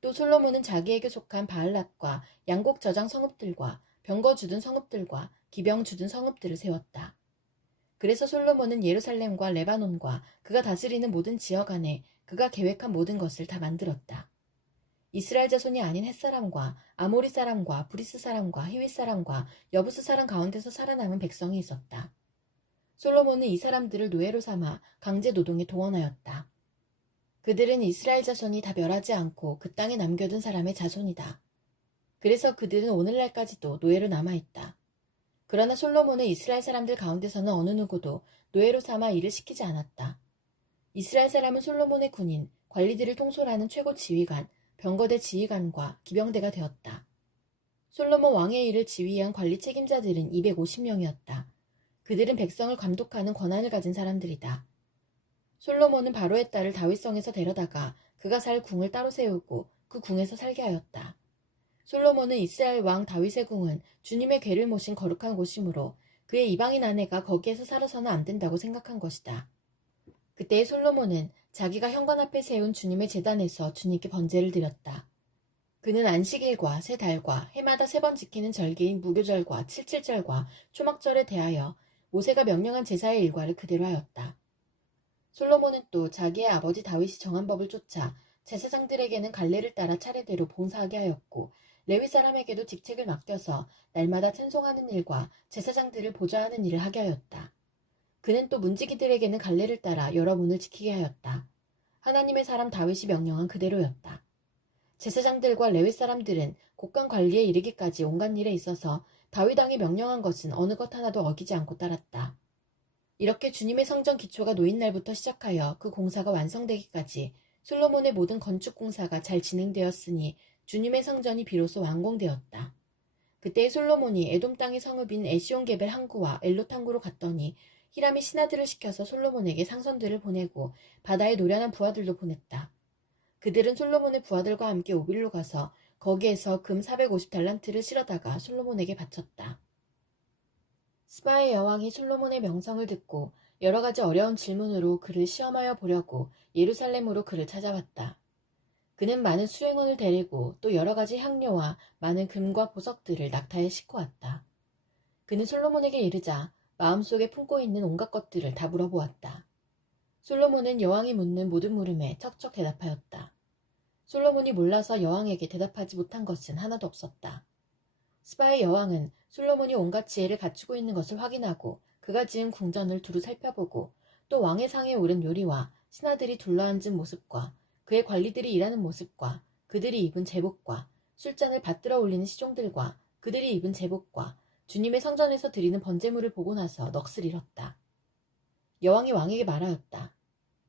또 솔로몬은 자기에게 속한 바알랏과 양곡 저장 성읍들과 병거 주둔 성읍들과 기병 주둔 성읍들을 세웠다. 그래서 솔로몬은 예루살렘과 레바논과 그가 다스리는 모든 지역 안에 그가 계획한 모든 것을 다 만들었다. 이스라엘 자손이 아닌 햇사람과 아모리 사람과 브리스 사람과 히윗 사람과 여부스 사람 가운데서 살아남은 백성이 있었다. 솔로몬은 이 사람들을 노예로 삼아 강제 노동에 동원하였다. 그들은 이스라엘 자손이 다 멸하지 않고 그 땅에 남겨둔 사람의 자손이다. 그래서 그들은 오늘날까지도 노예로 남아있다. 그러나 솔로몬은 이스라엘 사람들 가운데서는 어느 누구도 노예로 삼아 일을 시키지 않았다. 이스라엘 사람은 솔로몬의 군인, 관리들을 통솔하는 최고 지휘관, 병거대 지휘관과 기병대가 되었다. 솔로몬 왕의 일을 지휘한 관리 책임자들은 250명이었다. 그들은 백성을 감독하는 권한을 가진 사람들이다. 솔로몬은 바로의 딸을 다윗성에서 데려다가 그가 살 궁을 따로 세우고 그 궁에서 살게 하였다. 솔로몬은 이스라엘 왕 다윗의 궁은 주님의 궤를 모신 거룩한 곳이므로 그의 이방인 아내가 거기에서 살아서는 안 된다고 생각한 것이다. 그때의 솔로몬은 자기가 현관 앞에 세운 주님의 제단에서 주님께 번제를 드렸다. 그는 안식일과 세 달과 해마다 3번 지키는 절기인 무교절과 칠칠절과 초막절에 대하여 모세가 명령한 제사의 일과를 그대로 하였다. 솔로몬은 또 자기의 아버지 다윗이 정한 법을 쫓아 제사장들에게는 갈래를 따라 차례대로 봉사하게 하였고 레위 사람에게도 직책을 맡겨서 날마다 찬송하는 일과 제사장들을 보좌하는 일을 하게 하였다. 그는 또 문지기들에게는 갈래를 따라 여러 문을 지키게 하였다. 하나님의 사람 다윗이 명령한 그대로였다. 제사장들과 레위 사람들은 곡간 관리에 이르기까지 온갖 일에 있어서 다윗 왕이 명령한 것은 어느 것 하나도 어기지 않고 따랐다. 이렇게 주님의 성전 기초가 놓인 날부터 시작하여 그 공사가 완성되기까지 솔로몬의 모든 건축 공사가 잘 진행되었으니 주님의 성전이 비로소 완공되었다. 그때 솔로몬이 에돔 땅의 성읍인 에시온게벨 항구와 엘롯 항구로 갔더니 히람이 신하들을 시켜서 솔로몬에게 상선들을 보내고 바다에 노련한 부하들도 보냈다. 그들은 솔로몬의 부하들과 함께 오빌로 가서 거기에서 금 450달란트를 실어다가 솔로몬에게 바쳤다. 스바의 여왕이 솔로몬의 명성을 듣고 여러 가지 어려운 질문으로 그를 시험하여 보려고 예루살렘으로 그를 찾아왔다. 그는 많은 수행원을 데리고 또 여러 가지 향료와 많은 금과 보석들을 낙타에 싣고 왔다. 그는 솔로몬에게 이르자 마음속에 품고 있는 온갖 것들을 다 물어보았다. 솔로몬은 여왕이 묻는 모든 물음에 척척 대답하였다. 솔로몬이 몰라서 여왕에게 대답하지 못한 것은 하나도 없었다. 스바의 여왕은 솔로몬이 온갖 지혜를 갖추고 있는 것을 확인하고 그가 지은 궁전을 두루 살펴보고 또 왕의 상에 오른 요리와 신하들이 둘러앉은 모습과 그의 관리들이 일하는 모습과 그들이 입은 제복과 술잔을 받들어 올리는 시종들과 그들이 입은 제복과 주님의 성전에서 드리는 번제물을 보고 나서 넋을 잃었다. 여왕이 왕에게 말하였다.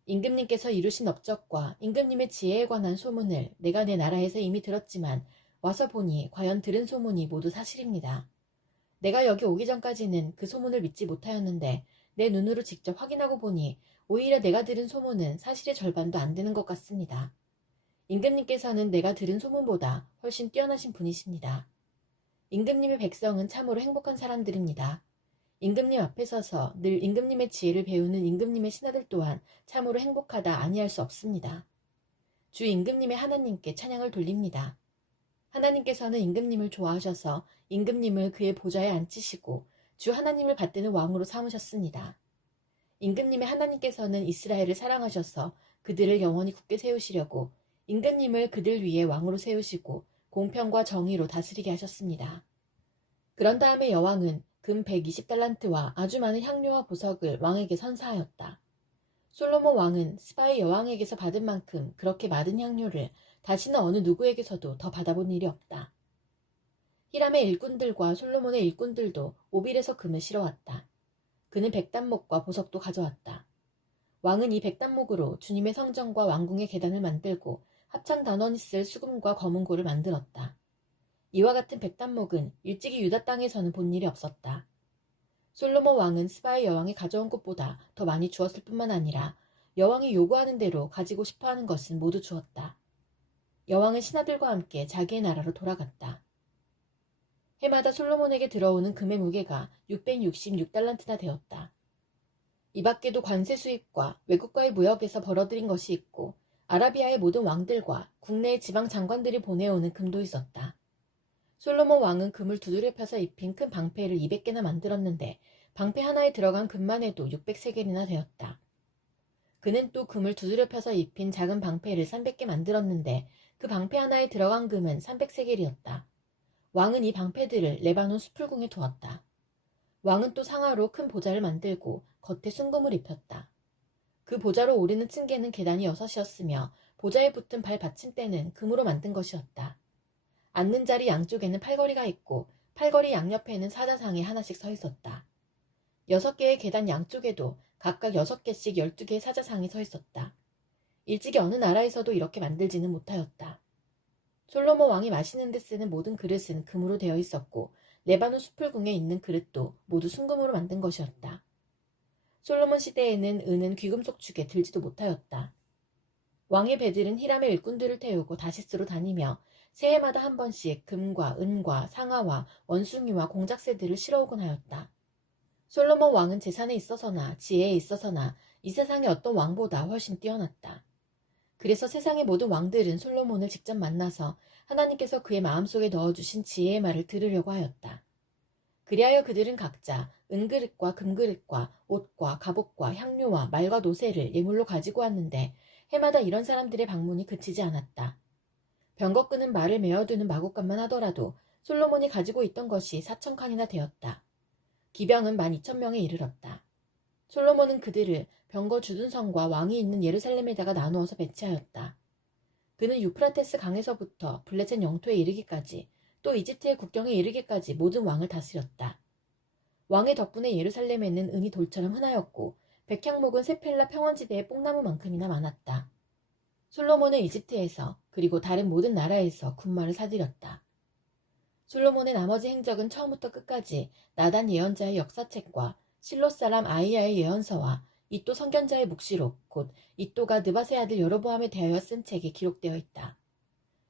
임금님께서 이루신 업적과 임금님의 지혜에 관한 소문을 내가 내 나라에서 이미 들었지만 와서 보니 과연 들은 소문이 모두 사실입니다. 내가 여기 오기 전까지는 그 소문을 믿지 못하였는데 내 눈으로 직접 확인하고 보니 오히려 내가 들은 소문은 사실의 절반도 안 되는 것 같습니다. 임금님께서는 내가 들은 소문보다 훨씬 뛰어나신 분이십니다. 임금님의 백성은 참으로 행복한 사람들입니다. 임금님 앞에 서서 늘 임금님의 지혜를 배우는 임금님의 신하들 또한 참으로 행복하다 아니할 수 없습니다. 주 임금님의 하나님께 찬양을 돌립니다. 하나님께서는 임금님을 좋아하셔서 임금님을 그의 보좌에 앉히시고 주 하나님을 받드는 왕으로 삼으셨습니다. 임금님의 하나님께서는 이스라엘을 사랑하셔서 그들을 영원히 굳게 세우시려고 임금님을 그들 위에 왕으로 세우시고 공평과 정의로 다스리게 하셨습니다. 그런 다음에 여왕은 금 120달란트와 아주 많은 향료와 보석을 왕에게 선사하였다. 솔로몬 왕은 스바의 여왕에게서 받은 만큼 그렇게 많은 향료를 다시는 어느 누구에게서도 더 받아본 일이 없다. 히람의 일꾼들과 솔로몬의 일꾼들도 오빌에서 금을 실어왔다. 그는 백단목과 보석도 가져왔다. 왕은 이 백단목으로 주님의 성전과 왕궁의 계단을 만들고 합창단원이 쓸 수금과 검은고를 만들었다. 이와 같은 백단목은 일찍이 유다 땅에서는 본 일이 없었다. 솔로몬 왕은 스바의 여왕이 가져온 것보다 더 많이 주었을 뿐만 아니라 여왕이 요구하는 대로 가지고 싶어하는 것은 모두 주었다. 여왕은 신하들과 함께 자기의 나라로 돌아갔다. 해마다 솔로몬에게 들어오는 금의 무게가 666달란트나 되었다. 이 밖에도 관세 수입과 외국과의 무역에서 벌어들인 것이 있고 아라비아의 모든 왕들과 국내의 지방 장관들이 보내오는 금도 있었다. 솔로몬 왕은 금을 두드려 펴서 입힌 큰 방패를 200개나 만들었는데 방패 하나에 들어간 금만 해도 600세겔이나 되었다. 그는 또 금을 두드려 펴서 입힌 작은 방패를 300개 만들었는데 그 방패 하나에 들어간 금은 300세겔이었다. 왕은 이 방패들을 레바논 수풀궁에 두었다. 왕은 또 상하로 큰 보좌를 만들고 겉에 순금을 입혔다. 그 보좌로 오르는 층계는 계단이 6이었으며 보좌에 붙은 발 받침대는 금으로 만든 것이었다. 앉는 자리 양쪽에는 팔걸이가 있고 팔걸이 양옆에는 사자상이 하나씩 서 있었다. 6개의 계단 양쪽에도 각각 6개씩 12개의 사자상이 서 있었다. 일찍이 어느 나라에서도 이렇게 만들지는 못하였다. 솔로몬 왕이 마시는 데 쓰는 모든 그릇은 금으로 되어 있었고 레바논 수풀궁에 있는 그릇도 모두 순금으로 만든 것이었다. 솔로몬 시대에는 은은 귀금속 축에 들지도 못하였다. 왕의 배들은 히람의 일꾼들을 태우고 다시스로 다니며 새해마다 한 번씩 금과 은과 상아와 원숭이와 공작새들을 실어오곤 하였다. 솔로몬 왕은 재산에 있어서나 지혜에 있어서나 이 세상의 어떤 왕보다 훨씬 뛰어났다. 그래서 세상의 모든 왕들은 솔로몬을 직접 만나서 하나님께서 그의 마음속에 넣어주신 지혜의 말을 들으려고 하였다. 그리하여 그들은 각자 은그릇과 금그릇과 옷과 갑옷과 향료와 말과 노새를 예물로 가지고 왔는데 해마다 이런 사람들의 방문이 그치지 않았다. 병거 끄는 말을 메어두는 마구간만 하더라도 솔로몬이 가지고 있던 것이 4,000칸이나 되었다. 기병은 12,000명에 이르렀다. 솔로몬은 그들을 병거 주둔성과 왕이 있는 예루살렘에다가 나누어서 배치하였다. 그는 유프라테스 강에서부터 블레셋 영토에 이르기까지 또 이집트의 국경에 이르기까지 모든 왕을 다스렸다. 왕의 덕분에 예루살렘에는 은이 돌처럼 흔하였고 백향목은 세펠라 평원지대의 뽕나무만큼이나 많았다. 솔로몬은 이집트에서 그리고 다른 모든 나라에서 군마를 사들였다. 솔로몬의 나머지 행적은 처음부터 끝까지 나단 예언자의 역사책과 실로 사람 아이야의 예언서와 이또 선견자의 묵시록 곧 이또가 느밧의 아들 여로보암에 대하여 쓴 책에 기록되어 있다.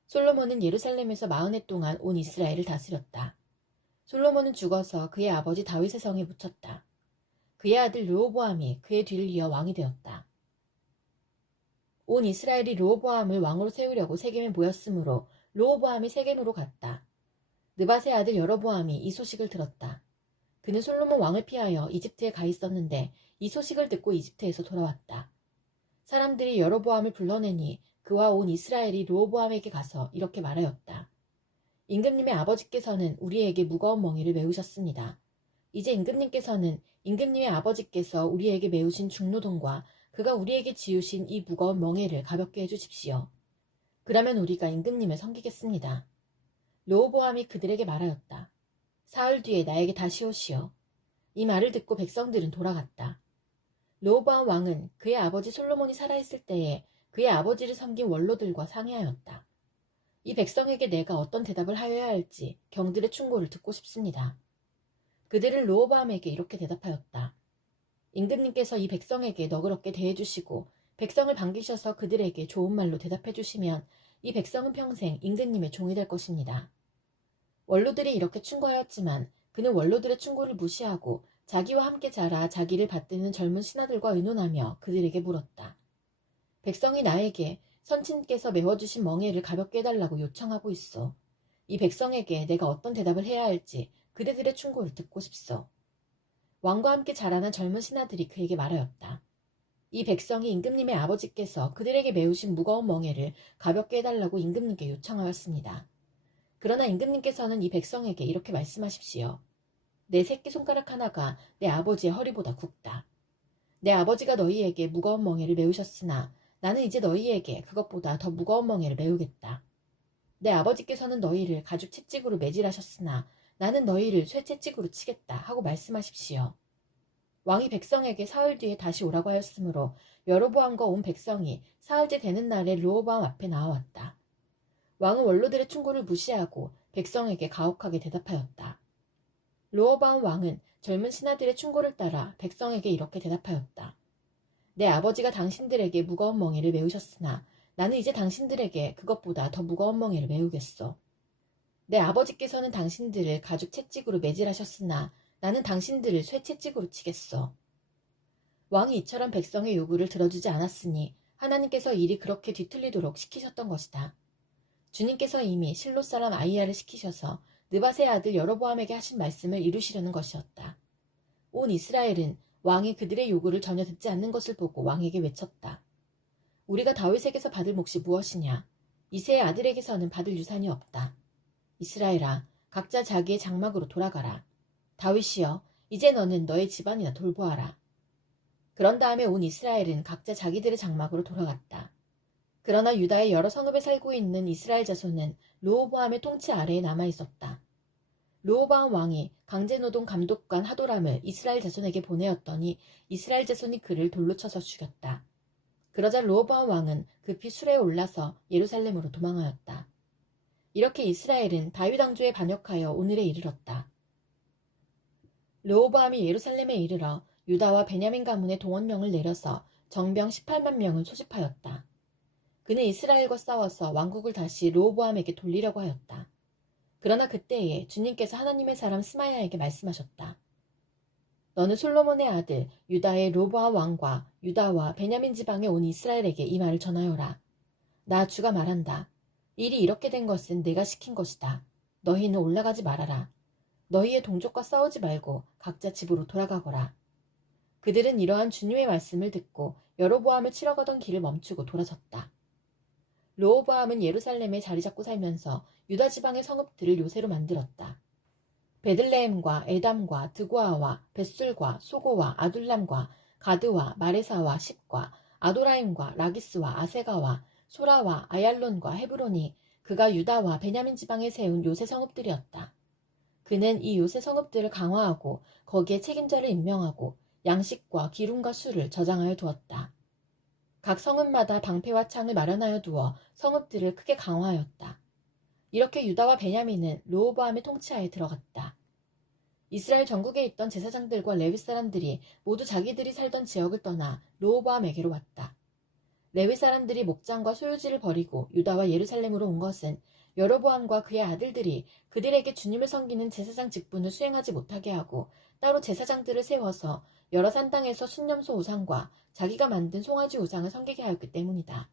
솔로몬은 예루살렘에서 40해 동안 온 이스라엘을 다스렸다. 솔로몬은 죽어서 그의 아버지 다윗의 성에 묻혔다. 그의 아들 르호보암이 그의 뒤를 이어 왕이 되었다. 온 이스라엘이 르호보암을 왕으로 세우려고 세겜에 모였으므로 르호보암이 세겜으로 갔다. 느밧의 아들 여로보암이 이 소식을 들었다. 그는 솔로몬 왕을 피하여 이집트에 가 있었는데 이 소식을 듣고 이집트에서 돌아왔다. 사람들이 여로보암을 불러내니 그와 온 이스라엘이 르호보암에게 가서 이렇게 말하였다. 임금님의 아버지께서는 우리에게 무거운 멍에를 메우셨습니다. 이제 임금님께서는 임금님의 아버지께서 우리에게 메우신 중노동과 그가 우리에게 지우신 이 무거운 멍에를 가볍게 해주십시오. 그러면 우리가 임금님을 섬기겠습니다. 르호보암이 그들에게 말하였다. 사흘 뒤에 나에게 다시 오시오. 이 말을 듣고 백성들은 돌아갔다. 르호보암 왕은 그의 아버지 솔로몬이 살아있을 때에 그의 아버지를 섬긴 원로들과 상의하였다. 이 백성에게 내가 어떤 대답을 하여야 할지 경들의 충고를 듣고 싶습니다. 그들은 르호보암에게 이렇게 대답하였다. 임금님께서 이 백성에게 너그럽게 대해주시고 백성을 반기셔서 그들에게 좋은 말로 대답해 주시면 이 백성은 평생 임금님의 종이 될 것입니다. 원로들이 이렇게 충고하였지만 그는 원로들의 충고를 무시하고 자기와 함께 자라 자기를 받드는 젊은 신하들과 의논하며 그들에게 물었다. 백성이 나에게 선친께서 메워주신 멍에를 가볍게 해달라고 요청하고 있어. 이 백성에게 내가 어떤 대답을 해야 할지 그대들의 충고를 듣고 싶소. 왕과 함께 자라난 젊은 신하들이 그에게 말하였다. 이 백성이 임금님의 아버지께서 그들에게 메우신 무거운 멍에를 가볍게 해달라고 임금님께 요청하였습니다. 그러나 임금님께서는 이 백성에게 이렇게 말씀하십시오. 내 새끼손가락 하나가 내 아버지의 허리보다 굵다. 내 아버지가 너희에게 무거운 멍에를 메우셨으나 나는 이제 너희에게 그것보다 더 무거운 멍에를 메우겠다. 내 아버지께서는 너희를 가죽 채찍으로 매질하셨으나 나는 너희를 쇠 채찍으로 치겠다 하고 말씀하십시오. 왕이 백성에게 사흘 뒤에 다시 오라고 하였으므로 여로보암과 온 백성이 사흘째 되는 날에 르호보암 앞에 나와왔다. 왕은 원로들의 충고를 무시하고 백성에게 가혹하게 대답하였다. 르호보암 왕은 젊은 신하들의 충고를 따라 백성에게 이렇게 대답하였다. 내 아버지가 당신들에게 무거운 멍에를 메우셨으나 나는 이제 당신들에게 그것보다 더 무거운 멍에를 메우겠소. 내 아버지께서는 당신들을 가죽 채찍으로 매질하셨으나 나는 당신들을 쇠 채찍으로 치겠소. 왕이 이처럼 백성의 요구를 들어주지 않았으니 하나님께서 일이 그렇게 뒤틀리도록 시키셨던 것이다. 주님께서 이미 실로 사람 아이야를 시키셔서 느밧의 아들 여로보암에게 하신 말씀을 이루시려는 것이었다. 온 이스라엘은 왕이 그들의 요구를 전혀 듣지 않는 것을 보고 왕에게 외쳤다. 우리가 다윗에게서 받을 몫이 무엇이냐? 이새의 아들에게서는 받을 유산이 없다. 이스라엘아, 각자 자기의 장막으로 돌아가라. 다윗이여, 이제 너는 너의 집안이나 돌보아라. 그런 다음에 온 이스라엘은 각자 자기들의 장막으로 돌아갔다. 그러나 유다의 여러 성읍에 살고 있는 이스라엘 자손은 르호보암의 통치 아래에 남아있었다. 르호보암 왕이 강제노동 감독관 하도람을 이스라엘 자손에게 보내었더니 이스라엘 자손이 그를 돌로 쳐서 죽였다. 그러자 르호보암 왕은 급히 수레에 올라서 예루살렘으로 도망하였다. 이렇게 이스라엘은 다윗 왕조에 반역하여 오늘에 이르렀다. 르호보암이 예루살렘에 이르러 유다와 베냐민 가문의 동원령을 내려서 정병 18만 명을 소집하였다. 그는 이스라엘과 싸워서 왕국을 다시 르호보암에게 돌리려고 하였다. 그러나 그때에 주님께서 하나님의 사람 스마야에게 말씀하셨다. 너는 솔로몬의 아들 유다의 르호보암 왕과 유다와 베냐민 지방에 온 이스라엘에게 이 말을 전하여라. 나 주가 말한다. 일이 이렇게 된 것은 내가 시킨 것이다. 너희는 올라가지 말아라. 너희의 동족과 싸우지 말고 각자 집으로 돌아가거라. 그들은 이러한 주님의 말씀을 듣고 여로보암을 치러 가던 길을 멈추고 돌아섰다. 르호보암은 예루살렘에 자리 잡고 살면서 유다 지방의 성읍들을 요새로 만들었다. 베들레헴과 에담과 드고아와 벳술과 소고와 아둘람과 가드와 마레사와 십과 아도라임과 라기스와 아세가와 소라와 아얄론과 헤브론이 그가 유다와 베냐민 지방에 세운 요새 성읍들이었다. 그는 이 요새 성읍들을 강화하고 거기에 책임자를 임명하고 양식과 기름과 술을 저장하여 두었다. 각 성읍마다 방패와 창을 마련하여 두어 성읍들을 크게 강화하였다. 이렇게 유다와 베냐민은 르호보암의 통치하에 들어갔다. 이스라엘 전국에 있던 제사장들과 레위 사람들이 모두 자기들이 살던 지역을 떠나 르호보암에게로 왔다. 레위 사람들이 목장과 소유지를 버리고 유다와 예루살렘으로 온 것은 여로보암과 그의 아들들이 그들에게 주님을 섬기는 제사장 직분을 수행하지 못하게 하고 따로 제사장들을 세워서 여러 산 땅에서 순념소 우상과 자기가 만든 송아지 우상을 섬기게 하였기 때문이다.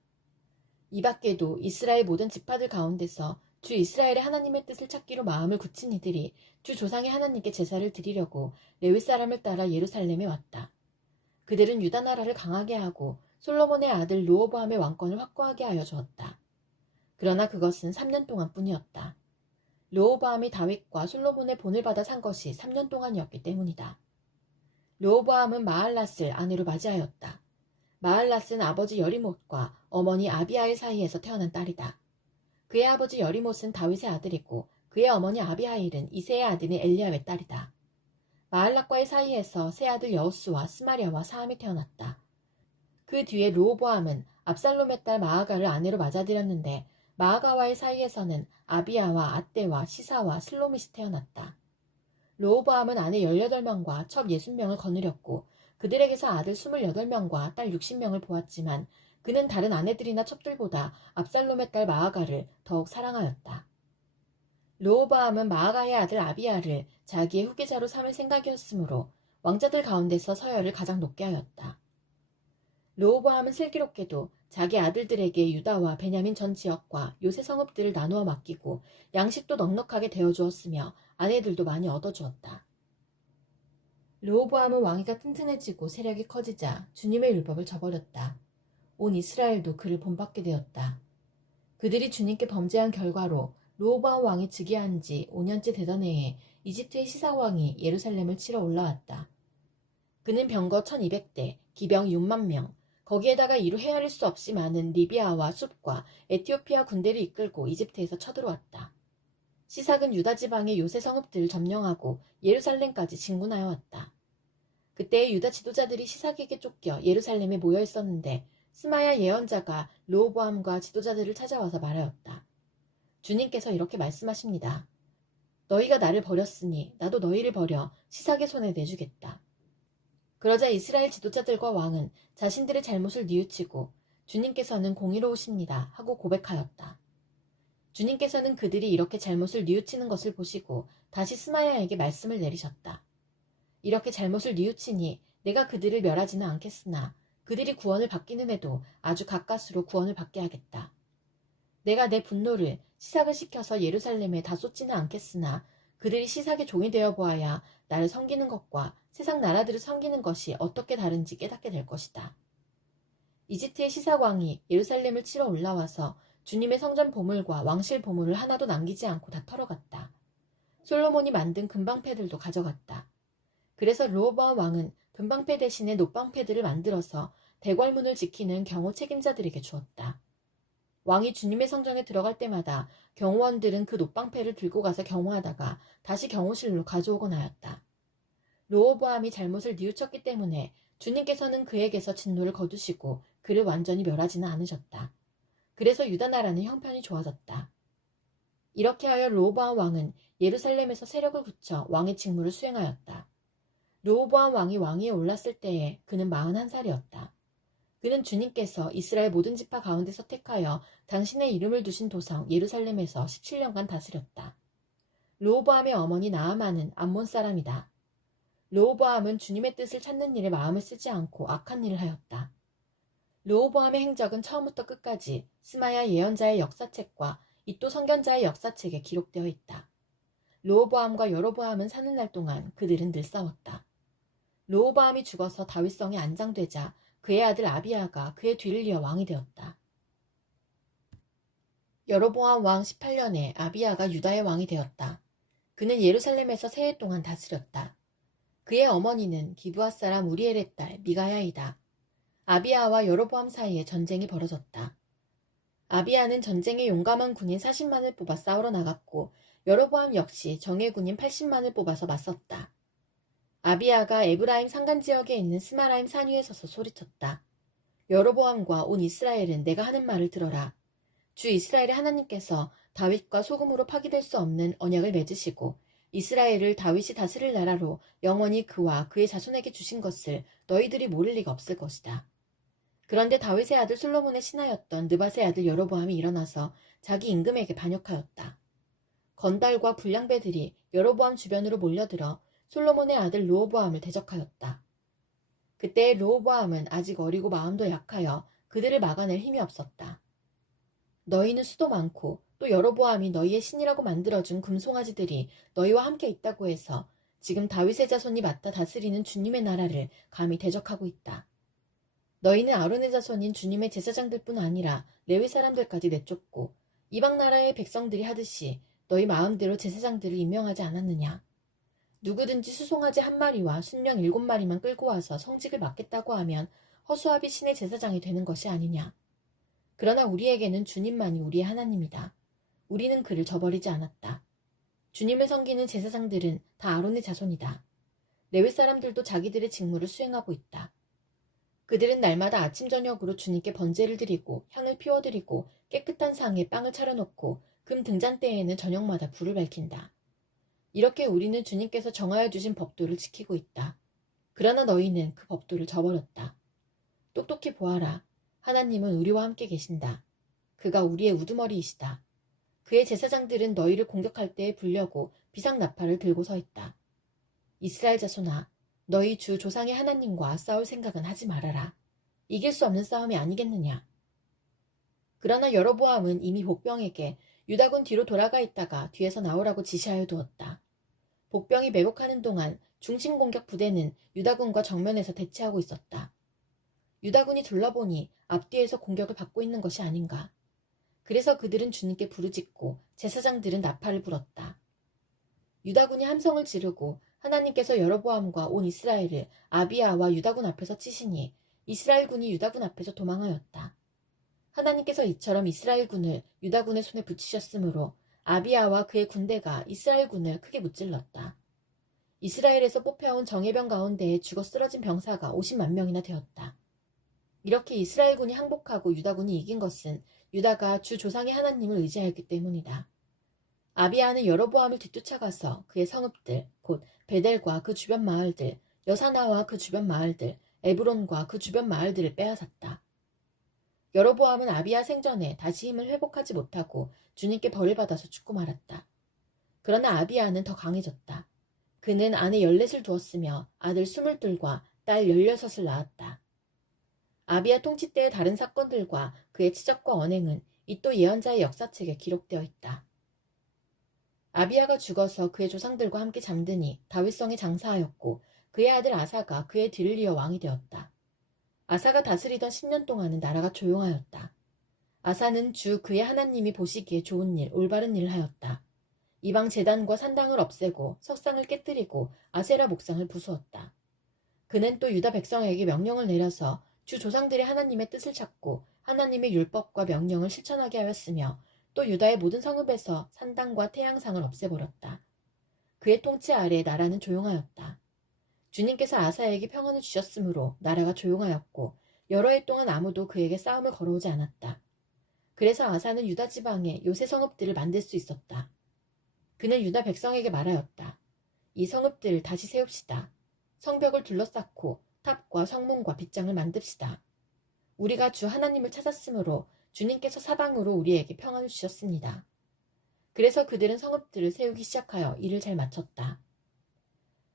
이 밖에도 이스라엘 모든 지파들 가운데서 주 이스라엘의 하나님의 뜻을 찾기로 마음을 굳힌 이들이 주 조상의 하나님께 제사를 드리려고 레위 사람을 따라 예루살렘에 왔다. 그들은 유다 나라를 강하게 하고 솔로몬의 아들 르호보암의 왕권을 확고하게 하여 주었다. 그러나 그것은 3년 동안 뿐이었다. 르호보암이 다윗과 솔로몬의 본을 받아 산 것이 3년 동안이었기 때문이다. 르호보암은 마할랏을 아내로 맞이하였다. 마할랏은 아버지 여리못과 어머니 아비아의 사이에서 태어난 딸이다. 그의 아버지 여리못은 다윗의 아들이고 그의 어머니 아비하일은 이새의 아들인 엘리압의 딸이다. 마할랏과의 사이에서 세 아들 여우스와 스마랴와 사함이 태어났다. 그 뒤에 르호보암은 압살롬의 딸 마아가를 아내로 맞아들였는데 마아가와의 사이에서는 아비야와 아떼와 시사와 슬로밋이 태어났다. 르호보암은 아내 18명과 첩 60명을 거느렸고 그들에게서 아들 28명과 딸 60명을 보았지만 그는 다른 아내들이나 첩들보다 압살롬의 딸 마아가를 더욱 사랑하였다. 르호보암은 마아가의 아들 아비야를 자기의 후계자로 삼을 생각이었으므로 왕자들 가운데서 서열을 가장 높게 하였다. 르호보암은 슬기롭게도 자기 아들들에게 유다와 베냐민 전 지역과 요새 성읍들을 나누어 맡기고 양식도 넉넉하게 되어 주었으며 아내들도 많이 얻어 주었다. 르호보암은 왕위가 튼튼해지고 세력이 커지자 주님의 율법을 저버렸다. 온 이스라엘도 그를 본받게 되었다. 그들이 주님께 범죄한 결과로 르호보암 왕이 즉위한 지 5년째 되던 해에 이집트의 시사왕이 예루살렘을 치러 올라왔다. 그는 병거 1200대, 기병 6만 명, 거기에다가 이루 헤아릴 수 없이 많은 리비아와 숲과 에티오피아 군대를 이끌고 이집트에서 쳐들어왔다. 시삭은 유다 지방의 요새 성읍들을 점령하고 예루살렘까지 진군하여 왔다. 그때의 유다 지도자들이 시삭에게 쫓겨 예루살렘에 모여 있었는데 스마야 예언자가 르호보암과 지도자들을 찾아와서 말하였다. 주님께서 이렇게 말씀하십니다. 너희가 나를 버렸으니 나도 너희를 버려 시삭의 손에 내주겠다. 그러자 이스라엘 지도자들과 왕은 자신들의 잘못을 뉘우치고 주님께서는 공의로우십니다 하고 고백하였다. 주님께서는 그들이 이렇게 잘못을 뉘우치는 것을 보시고 다시 스마야에게 말씀을 내리셨다. 이렇게 잘못을 뉘우치니 내가 그들을 멸하지는 않겠으나 그들이 구원을 받기는 해도 아주 가까스로 구원을 받게 하겠다. 내가 내 분노를 시삭을 시켜서 예루살렘에 다 쏟지는 않겠으나 그들이 시삭의 종이 되어 보아야 나를 섬기는 것과 세상 나라들을 섬기는 것이 어떻게 다른지 깨닫게 될 것이다. 이집트의 시삭왕이 예루살렘을 치러 올라와서 주님의 성전 보물과 왕실 보물을 하나도 남기지 않고 다 털어갔다. 솔로몬이 만든 금방패들도 가져갔다. 그래서 르호보암 왕은 금방패 대신에 놋방패들을 만들어서 대궐문을 지키는 경호 책임자들에게 주었다. 왕이 주님의 성전에 들어갈 때마다 경호원들은 그 놋방패를 들고 가서 경호하다가 다시 경호실로 가져오곤 하였다. 르호보암이 잘못을 뉘우쳤기 때문에 주님께서는 그에게서 진노를 거두시고 그를 완전히 멸하지는 않으셨다. 그래서 유다 나라는 형편이 좋아졌다. 이렇게 하여 르호보암 왕은 예루살렘에서 세력을 굳혀 왕의 직무를 수행하였다. 르호보암 왕이 왕위에 올랐을 때에 그는 41살이었다. 그는 주님께서 이스라엘 모든 지파 가운데서 택하여 당신의 이름을 두신 도성 예루살렘에서 17년간 다스렸다. 르호보암의 어머니 나아만은 암몬 사람이다. 르호보암은 주님의 뜻을 찾는 일에 마음을 쓰지 않고 악한 일을 하였다. 르호보암의 행적은 처음부터 끝까지 스마야 예언자의 역사책과 이또 선견자의 역사책에 기록되어 있다. 르호보암과 여로보암은 사는 날 동안 그들은 늘 싸웠다. 르호보암이 죽어서 다윗성이 안장되자 그의 아들 아비야가 그의 뒤를 이어 왕이 되었다. 여로보암 왕 18년에 아비야가 유다의 왕이 되었다. 그는 예루살렘에서 세 해 동안 다스렸다. 그의 어머니는 기브아 사람 우리엘의 딸 미가야이다. 아비야와 여로보암 사이에 전쟁이 벌어졌다. 아비야는 전쟁에 용감한 군인 40만을 뽑아 싸우러 나갔고 여로보암 역시 정예군인 80만을 뽑아서 맞섰다. 아비야가 에브라임 산간 지역에 있는 스마라임 산 위에 서서 소리쳤다. 여로보암과 온 이스라엘은 내가 하는 말을 들어라. 주 이스라엘의 하나님께서 다윗과 소금으로 파기될 수 없는 언약을 맺으시고 이스라엘을 다윗이 다스릴 나라로 영원히 그와 그의 자손에게 주신 것을 너희들이 모를 리가 없을 것이다. 그런데 다윗의 아들 솔로몬의 신하였던 느밧의 아들 여로보암이 일어나서 자기 임금에게 반역하였다. 건달과 불량배들이 여로보암 주변으로 몰려들어 솔로몬의 아들 르호보암을 대적하였다. 그때 르호보암은 아직 어리고 마음도 약하여 그들을 막아낼 힘이 없었다. 너희는 수도 많고 또 여로보암이 너희의 신이라고 만들어준 금송아지들이 너희와 함께 있다고 해서 지금 다윗의 자손이 맡아 다스리는 주님의 나라를 감히 대적하고 있다. 너희는 아론의 자손인 주님의 제사장들뿐 아니라 레위 사람들까지 내쫓고 이방 나라의 백성들이 하듯이 너희 마음대로 제사장들을 임명하지 않았느냐. 누구든지 수송아지 1마리와 순령 7마리만 끌고 와서 성직을 맡겠다고 하면 허수아비 신의 제사장이 되는 것이 아니냐. 그러나 우리에게는 주님만이 우리의 하나님이다. 우리는 그를 저버리지 않았다. 주님을 섬기는 제사장들은 다 아론의 자손이다. 레위 사람들도 자기들의 직무를 수행하고 있다. 그들은 날마다 아침 저녁으로 주님께 번제를 드리고 향을 피워드리고 깨끗한 상에 빵을 차려놓고 금 등잔대에는 저녁마다 불을 밝힌다. 이렇게 우리는 주님께서 정하여 주신 법도를 지키고 있다. 그러나 너희는 그 법도를 저버렸다. 똑똑히 보아라. 하나님은 우리와 함께 계신다. 그가 우리의 우두머리이시다. 그의 제사장들은 너희를 공격할 때에 불려고 비상나팔을 들고 서 있다. 이스라엘 자손아, 너희 주 조상의 하나님과 싸울 생각은 하지 말아라. 이길 수 없는 싸움이 아니겠느냐. 그러나 여로보암은 이미 복병에게 유다군 뒤로 돌아가 있다가 뒤에서 나오라고 지시하여 두었다. 복병이 매복하는 동안 중심 공격 부대는 유다군과 정면에서 대치하고 있었다. 유다군이 둘러보니 앞뒤에서 공격을 받고 있는 것이 아닌가. 그래서 그들은 주님께 부르짖고 제사장들은 나팔을 불었다. 유다군이 함성을 지르고 하나님께서 여로보암과 온 이스라엘을 아비야와 유다군 앞에서 치시니 이스라엘군이 유다군 앞에서 도망하였다. 하나님께서 이처럼 이스라엘군을 유다군의 손에 붙이셨으므로 아비야와 그의 군대가 이스라엘군을 크게 무찔렀다. 이스라엘에서 뽑혀온 정예병 가운데에 죽어 쓰러진 병사가 50만 명이나 되었다. 이렇게 이스라엘군이 항복하고 유다군이 이긴 것은 유다가 주 조상의 하나님을 의지하였기 때문이다. 아비야는 여로보암을 뒤쫓아가서 그의 성읍들, 곧 베델과 그 주변 마을들, 여사나와 그 주변 마을들, 에브론과 그 주변 마을들을 빼앗았다. 여로보암은 아비야 생전에 다시 힘을 회복하지 못하고 주님께 벌을 받아서 죽고 말았다. 그러나 아비야는 더 강해졌다. 그는 아내 14을 두었으며 아들 22과 딸 16을 낳았다. 아비야 통치 때의 다른 사건들과 그의 치적과 언행은 이또 예언자의 역사책에 기록되어 있다. 아비야가 죽어서 그의 조상들과 함께 잠드니 다윗성에 장사하였고 그의 아들 아사가 그의 뒤를 이어 왕이 되었다. 아사가 다스리던 10년 동안은 나라가 조용하였다. 아사는 주 그의 하나님이 보시기에 좋은 일, 올바른 일을 하였다. 이방 제단과 산당을 없애고 석상을 깨뜨리고 아세라 목상을 부수었다. 그는 또 유다 백성에게 명령을 내려서 주 조상들의 하나님의 뜻을 찾고 하나님의 율법과 명령을 실천하게 하였으며 또 유다의 모든 성읍에서 산당과 태양상을 없애버렸다. 그의 통치 아래 나라는 조용하였다. 주님께서 아사에게 평안을 주셨으므로 나라가 조용하였고 여러 해 동안 아무도 그에게 싸움을 걸어오지 않았다. 그래서 아사는 유다 지방에 요새 성읍들을 만들 수 있었다. 그는 유다 백성에게 말하였다. 이 성읍들을 다시 세웁시다. 성벽을 둘러싸고 탑과 성문과 빗장을 만듭시다. 우리가 주 하나님을 찾았으므로 주님께서 사방으로 우리에게 평안을 주셨습니다. 그래서 그들은 성읍들을 세우기 시작하여 일을 잘 마쳤다.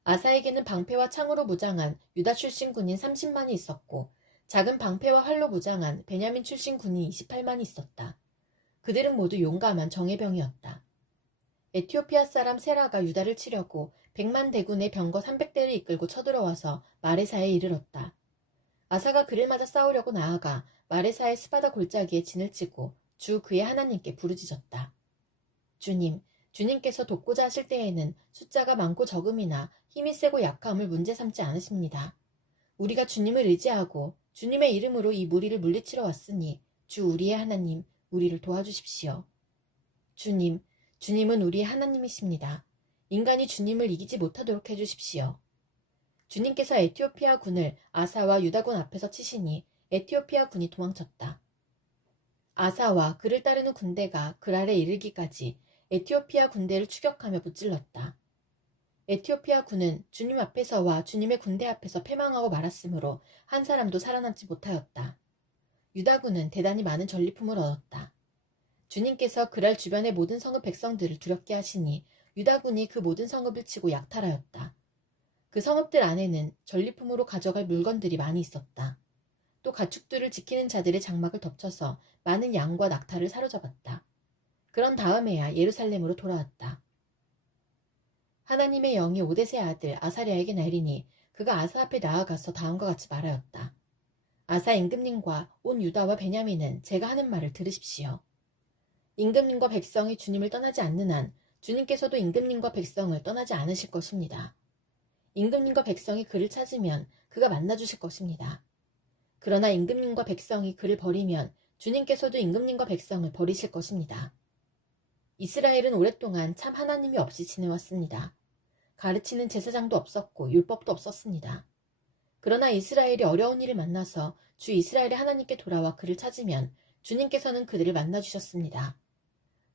아사에게는 방패와 창으로 무장한 유다 출신 군인 30만이 있었고 작은 방패와 활로 무장한 베냐민 출신 군인 28만이 있었다. 그들은 모두 용감한 정예병이었다. 에티오피아 사람 세라가 유다를 치려고 100만 대군의 병거 300대를 이끌고 쳐들어와서 마레사에 이르렀다. 아사가 그를 맞아 싸우려고 나아가 마레사의 스바다 골짜기에 진을 치고 주 그의 하나님께 부르짖었다. 주님, 주님께서 돕고자 하실 때에는 숫자가 많고 적음이나 힘이 세고 약함을 문제 삼지 않으십니다. 우리가 주님을 의지하고 주님의 이름으로 이 무리를 물리치러 왔으니 주 우리의 하나님, 우리를 도와주십시오. 주님은 우리의 하나님이십니다. 인간이 주님을 이기지 못하도록 해주십시오. 주님께서 에티오피아 군을 아사와 유다군 앞에서 치시니 에티오피아 군이 도망쳤다. 아사와 그를 따르는 군대가 그랄에 이르기까지 에티오피아 군대를 추격하며 무찔렀다. 에티오피아 군은 주님 앞에서와 주님의 군대 앞에서 패망하고 말았으므로 한 사람도 살아남지 못하였다. 유다군은 대단히 많은 전리품을 얻었다. 주님께서 그랄 주변의 모든 성읍 백성들을 두렵게 하시니 유다군이 그 모든 성읍을 치고 약탈하였다. 그 성읍들 안에는 전리품으로 가져갈 물건들이 많이 있었다. 또 가축들을 지키는 자들의 장막을 덮쳐서 많은 양과 낙타를 사로잡았다. 그런 다음에야 예루살렘으로 돌아왔다. 하나님의 영이 오뎃의 아들 아사랴에게 내리니 그가 아사 앞에 나아가서 다음과 같이 말하였다. 아사 임금님과 온 유다와 베냐민은 제가 하는 말을 들으십시오. 임금님과 백성이 주님을 떠나지 않는 한 주님께서도 임금님과 백성을 떠나지 않으실 것입니다. 임금님과 백성이 그를 찾으면 그가 만나주실 것입니다. 그러나 임금님과 백성이 그를 버리면 주님께서도 임금님과 백성을 버리실 것입니다. 이스라엘은 오랫동안 참 하나님이 없이 지내왔습니다. 가르치는 제사장도 없었고 율법도 없었습니다. 그러나 이스라엘이 어려운 일을 만나서 주 이스라엘의 하나님께 돌아와 그를 찾으면 주님께서는 그들을 만나주셨습니다.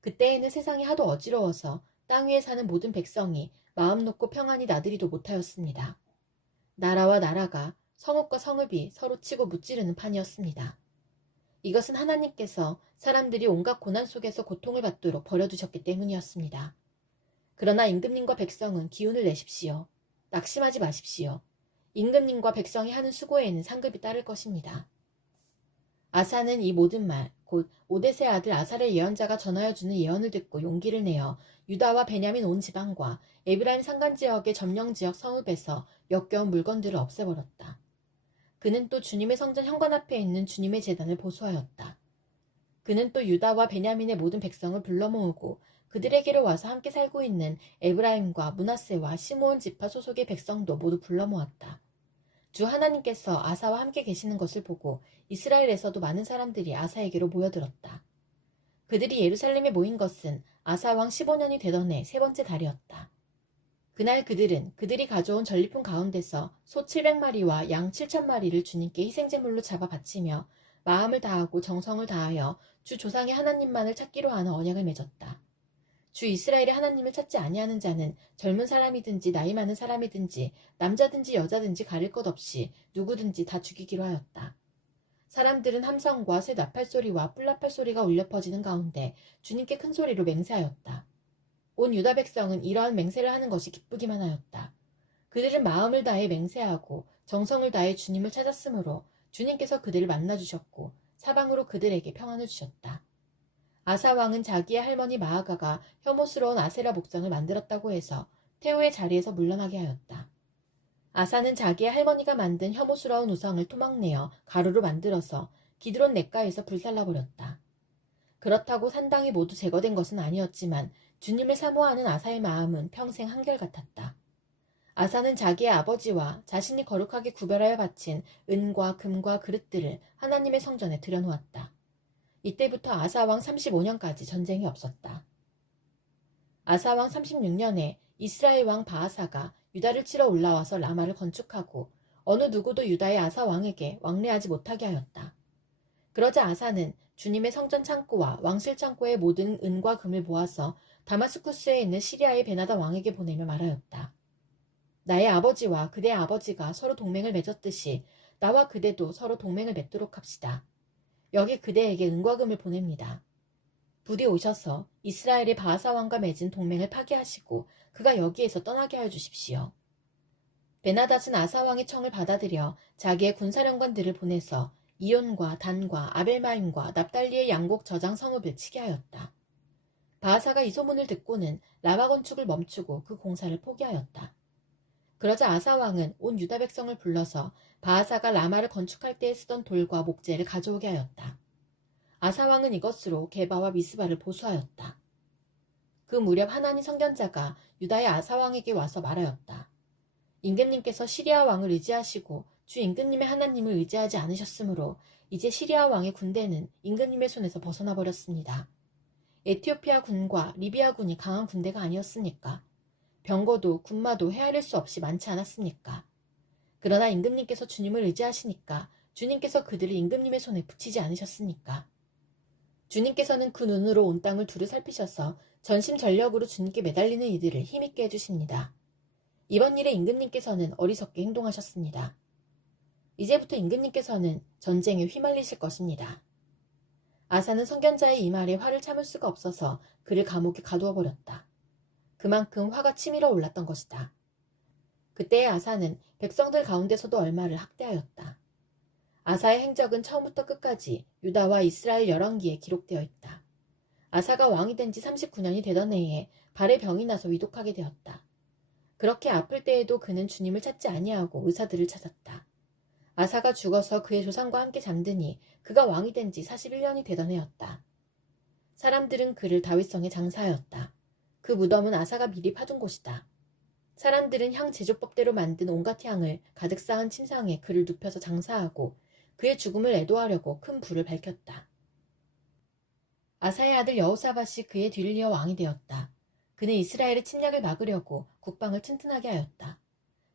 그때에는 세상이 하도 어지러워서 땅 위에 사는 모든 백성이 마음 놓고 평안히 나들이도 못하였습니다. 나라와 나라가 성읍과 성읍이 서로 치고 무찌르는 판이었습니다. 이것은 하나님께서 사람들이 온갖 고난 속에서 고통을 받도록 버려두셨기 때문이었습니다. 그러나 임금님과 백성은 기운을 내십시오. 낙심하지 마십시오. 임금님과 백성이 하는 수고에는 상급이 따를 것입니다. 아사는 이 모든 말, 곧 오뎃의 아들 아사의 예언자가 전하여 주는 예언을 듣고 용기를 내어 유다와 베냐민 온 지방과 에브라임 산간 지역의 점령 지역 성읍에서 역겨운 물건들을 없애버렸다. 그는 또 주님의 성전 현관 앞에 있는 주님의 제단을 보수하였다. 그는 또 유다와 베냐민의 모든 백성을 불러 모으고 그들에게로 와서 함께 살고 있는 에브라임과 므낫세와 시므온 지파 소속의 백성도 모두 불러 모았다. 주 하나님께서 아사와 함께 계시는 것을 보고 이스라엘에서도 많은 사람들이 아사에게로 모여들었다. 그들이 예루살렘에 모인 것은 아사 왕 15년이 되던 해 세 번째 달이었다. 그날 그들은 그들이 가져온 전리품 가운데서 소 700마리와 양 7,000마리를 주님께 희생제물로 잡아 바치며 마음을 다하고 정성을 다하여 주 조상의 하나님만을 찾기로 하는 언약을 맺었다. 주 이스라엘의 하나님을 찾지 아니하는 자는 젊은 사람이든지 나이 많은 사람이든지 남자든지 여자든지 가릴 것 없이 누구든지 다 죽이기로 하였다. 사람들은 함성과 새 나팔소리와 뿔나팔소리가 울려 퍼지는 가운데 주님께 큰 소리로 맹세하였다. 온 유다 백성은 이러한 맹세를 하는 것이 기쁘기만 하였다. 그들은 마음을 다해 맹세하고 정성을 다해 주님을 찾았으므로 주님께서 그들을 만나주셨고 사방으로 그들에게 평안을 주셨다. 아사 왕은 자기의 할머니 마아가가 혐오스러운 아세라 목상을 만들었다고 해서 태우의 자리에서 물러나게 하였다. 아사는 자기의 할머니가 만든 혐오스러운 우상을 토막내어 가루로 만들어서 기드론 냇가에서 불살라버렸다. 그렇다고 산당이 모두 제거된 것은 아니었지만 주님을 사모하는 아사의 마음은 평생 한결같았다. 아사는 자기의 아버지와 자신이 거룩하게 구별하여 바친 은과 금과 그릇들을 하나님의 성전에 들여놓았다. 이때부터 아사왕 35년까지 전쟁이 없었다. 아사왕 36년에 이스라엘 왕 바아사가 유다를 치러 올라와서 라마를 건축하고 어느 누구도 유다의 아사왕에게 왕래하지 못하게 하였다. 그러자 아사는 주님의 성전 창고와 왕실 창고의 모든 은과 금을 모아서 다마스쿠스에 있는 시리아의 베나다 왕에게 보내며 말하였다. 나의 아버지와 그대의 아버지가 서로 동맹을 맺었듯이 나와 그대도 서로 동맹을 맺도록 합시다. 여기 그대에게 은과 금을 보냅니다. 부디 오셔서 이스라엘의 바하사 왕과 맺은 동맹을 파기하시고 그가 여기에서 떠나게 하여 주십시오. 베나닷은 아사 왕의 청을 받아들여 자기의 군사령관들을 보내서 이온과 단과 아벨마임과 납달리의 양곡 저장 성읍을 치게 하였다. 바하사가 이 소문을 듣고는 라마 건축을 멈추고 그 공사를 포기하였다. 그러자 아사 왕은 온 유다 백성을 불러서 바하사가 라마를 건축할 때에 쓰던 돌과 목재를 가져오게 하였다. 아사 왕은 이것으로 게바와 미스바를 보수하였다. 그 무렵 하나니 선견자가 유다의 아사 왕에게 와서 말하였다. 임금님께서 시리아 왕을 의지하시고 주 임금님의 하나님을 의지하지 않으셨으므로 이제 시리아 왕의 군대는 임금님의 손에서 벗어나 버렸습니다. 에티오피아 군과 리비아 군이 강한 군대가 아니었습니까? 병거도 군마도 헤아릴 수 없이 많지 않았습니까? 그러나 임금님께서 주님을 의지하시니까 주님께서 그들을 임금님의 손에 붙이지 않으셨습니까? 주님께서는 그 눈으로 온 땅을 두루 살피셔서 전심전력으로 주님께 매달리는 이들을 힘있게 해주십니다. 이번 일에 임금님께서는 어리석게 행동하셨습니다. 이제부터 임금님께서는 전쟁에 휘말리실 것입니다. 아사는 선견자의 이 말에 화를 참을 수가 없어서 그를 감옥에 가두어 버렸다. 그만큼 화가 치밀어 올랐던 것이다. 그때의 아사는 백성들 가운데서도 얼마를 학대하였다. 아사의 행적은 처음부터 끝까지 유다와 이스라엘 열왕기에 기록되어 있다. 아사가 왕이 된 지 39년이 되던 해에 발에 병이 나서 위독하게 되었다. 그렇게 아플 때에도 그는 주님을 찾지 아니하고 의사들을 찾았다. 아사가 죽어서 그의 조상과 함께 잠드니 그가 왕이 된 지 41년이 되던 해였다. 사람들은 그를 다윗성에 장사하였다. 그 무덤은 아사가 미리 파둔 곳이다. 사람들은 향 제조법대로 만든 온갖 향을 가득 쌓은 침상에 그를 눕혀서 장사하고 그의 죽음을 애도하려고 큰 불을 밝혔다. 아사의 아들 여호사밧이 그의 뒤를 이어 왕이 되었다. 그는 이스라엘의 침략을 막으려고 국방을 튼튼하게 하였다.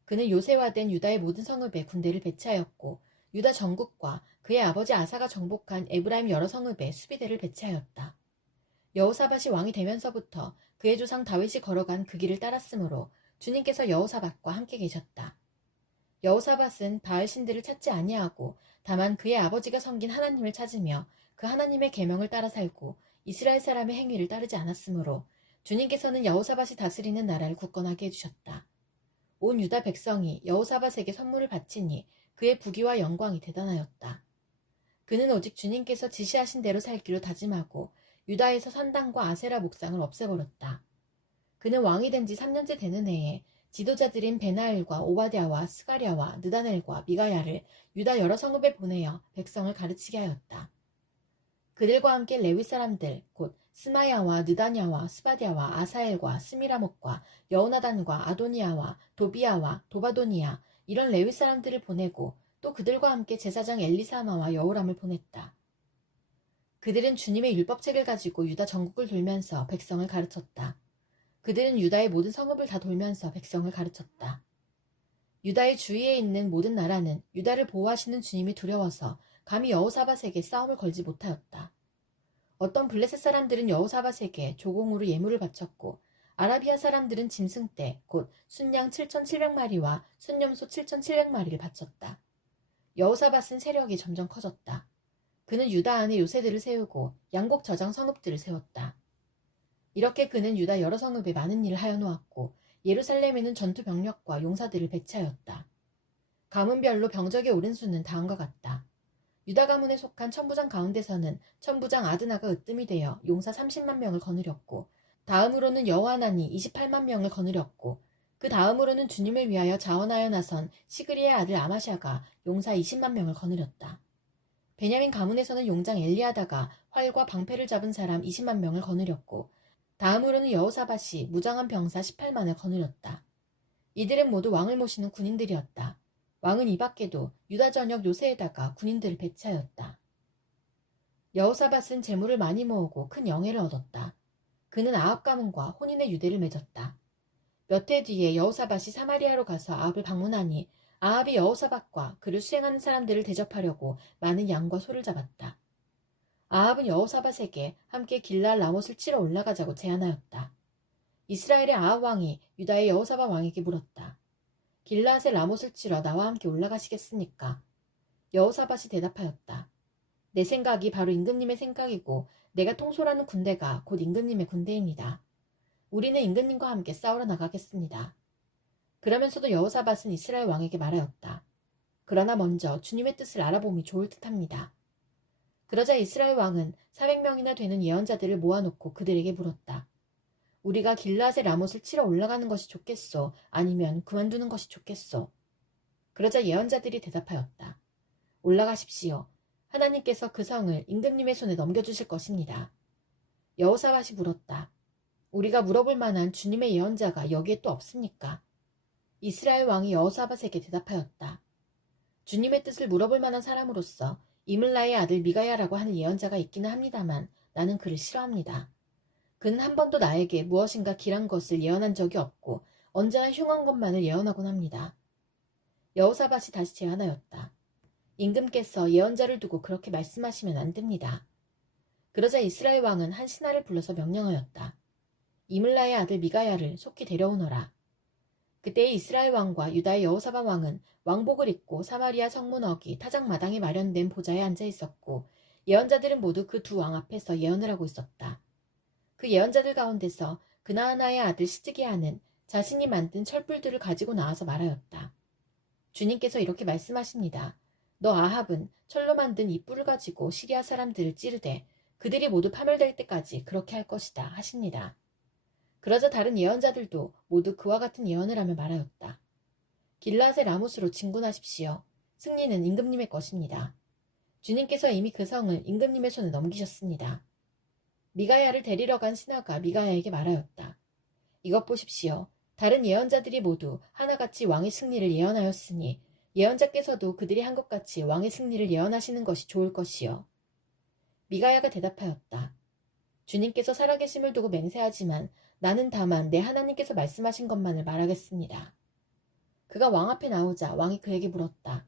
그는 요새화된 유다의 모든 성읍에 군대를 배치하였고 유다 전국과 그의 아버지 아사가 정복한 에브라임 여러 성읍에 수비대를 배치하였다. 여호사밧이 왕이 되면서부터 그의 조상 다윗이 걸어간 그 길을 따랐으므로 주님께서 여호사밧과 함께 계셨다. 여호사밧은 바알 신들을 찾지 아니하고 다만 그의 아버지가 섬긴 하나님을 찾으며 그 하나님의 계명을 따라 살고 이스라엘 사람의 행위를 따르지 않았으므로 주님께서는 여호사밧이 다스리는 나라를 굳건하게 해주셨다. 온 유다 백성이 여호사밧에게 선물을 바치니 그의 부귀와 영광이 대단하였다. 그는 오직 주님께서 지시하신 대로 살기로 다짐하고 유다에서 산당과 아세라 목상을 없애버렸다. 그는 왕이 된 지 3년째 되는 해에 지도자들인 베나엘과 오바댜와 스가랴와 느다넬과 미가야를 유다 여러 성읍에 보내어 백성을 가르치게 하였다. 그들과 함께 레위 사람들 곧 스마야와 느다냐와 스바랴와 아사엘과 스미라목과 여호나단과 아도니아와 도비야와 도바도니아 이런 레위 사람들을 보내고 또 그들과 함께 제사장 엘리사마와 여호람을 보냈다. 그들은 주님의 율법책을 가지고 유다 전국을 돌면서 백성을 가르쳤다. 그들은 유다의 모든 성읍을 다 돌면서 백성을 가르쳤다. 유다의 주위에 있는 모든 나라는 유다를 보호하시는 주님이 두려워서 감히 여호사밧에게 싸움을 걸지 못하였다. 어떤 블레셋 사람들은 여호사밧에게 조공으로 예물을 바쳤고 아라비아 사람들은 짐승떼 곧 순양 7,700마리와 순염소 7,700마리를 바쳤다. 여호사밧은 세력이 점점 커졌다. 그는 유다 안에 요새들을 세우고 양곡 저장 성읍들을 세웠다. 이렇게 그는 유다 여러 성읍에 많은 일을 하여 놓았고 예루살렘에는 전투 병력과 용사들을 배치하였다. 가문별로 병적의 오른 수는 다음과 같다. 유다 가문에 속한 천부장 가운데서는 천부장 아드나가 으뜸이 되어 용사 30만 명을 거느렸고 다음으로는 여호하나니 28만 명을 거느렸고 그 다음으로는 주님을 위하여 자원하여 나선 시그리의 아들 아마샤가 용사 20만 명을 거느렸다. 베냐민 가문에서는 용장 엘리아다가 활과 방패를 잡은 사람 20만 명을 거느렸고 다음으로는 여호사밧이 무장한 병사 18만을 거느렸다. 이들은 모두 왕을 모시는 군인들이었다. 왕은 이 밖에도 유다 전역 요새에다가 군인들을 배치하였다. 여호사밧은 재물을 많이 모으고 큰 영예를 얻었다. 그는 아합 가문과 혼인의 유대를 맺었다. 몇 해 뒤에 여호사밧이 사마리아로 가서 아합을 방문하니 아합이 여호사밧과 그를 수행하는 사람들을 대접하려고 많은 양과 소를 잡았다. 아합은 여호사밧에게 함께 길랄 라못을 치러 올라가자고 제안하였다. 이스라엘의 아합 왕이 유다의 여호사밧 왕에게 물었다. 길라앗의 라못을 치러 나와 함께 올라가시겠습니까? 여호사밧이 대답하였다. 내 생각이 바로 임금님의 생각이고 내가 통솔하는 군대가 곧 임금님의 군대입니다. 우리는 임금님과 함께 싸우러 나가겠습니다. 그러면서도 여호사밧은 이스라엘 왕에게 말하였다. 그러나 먼저 주님의 뜻을 알아봄이 좋을 듯합니다. 그러자 이스라엘 왕은 400명이나 되는 예언자들을 모아놓고 그들에게 물었다. 우리가 길라앗의 라못을 치러 올라가는 것이 좋겠소? 아니면 그만두는 것이 좋겠소? 그러자 예언자들이 대답하였다. 올라가십시오. 하나님께서 그 성을 임금님의 손에 넘겨주실 것입니다. 여호사밧이 물었다. 우리가 물어볼 만한 주님의 예언자가 여기에 또 없습니까? 이스라엘 왕이 여호사밧에게 대답하였다. 주님의 뜻을 물어볼 만한 사람으로서 이물라의 아들 미가야라고 하는 예언자가 있기는 합니다만 나는 그를 싫어합니다. 그는 한 번도 나에게 무엇인가 길한 것을 예언한 적이 없고 언제나 흉한 것만을 예언하곤 합니다. 여호사밧이 다시 제안하였다. 임금께서 예언자를 두고 그렇게 말씀하시면 안 됩니다. 그러자 이스라엘 왕은 한 신하를 불러서 명령하였다. 이물라의 아들 미가야를 속히 데려오너라. 그때 이스라엘 왕과 유다의 여호사밧 왕은 왕복을 입고 사마리아 성문 어기 타작마당에 마련된 보좌에 앉아 있었고 예언자들은 모두 그 두 왕 앞에서 예언을 하고 있었다. 그 예언자들 가운데서 그나아나의 아들 시드기야는 자신이 만든 철불들을 가지고 나와서 말하였다. 주님께서 이렇게 말씀하십니다. 너 아합은 철로 만든 이 뿔을 가지고 시리아 사람들을 찌르되 그들이 모두 파멸될 때까지 그렇게 할 것이다 하십니다. 그러자 다른 예언자들도 모두 그와 같은 예언을 하며 말하였다. 길라앗의 라못으로 진군하십시오. 승리는 임금님의 것입니다. 주님께서 이미 그 성을 임금님의 손에 넘기셨습니다. 미가야를 데리러 간 신하가 미가야에게 말하였다. 이것 보십시오. 다른 예언자들이 모두 하나같이 왕의 승리를 예언하였으니 예언자께서도 그들이 한 것 같이 왕의 승리를 예언하시는 것이 좋을 것이요. 미가야가 대답하였다. 주님께서 살아계심을 두고 맹세하지만 나는 다만 내 하나님께서 말씀하신 것만을 말하겠습니다. 그가 왕 앞에 나오자 왕이 그에게 물었다.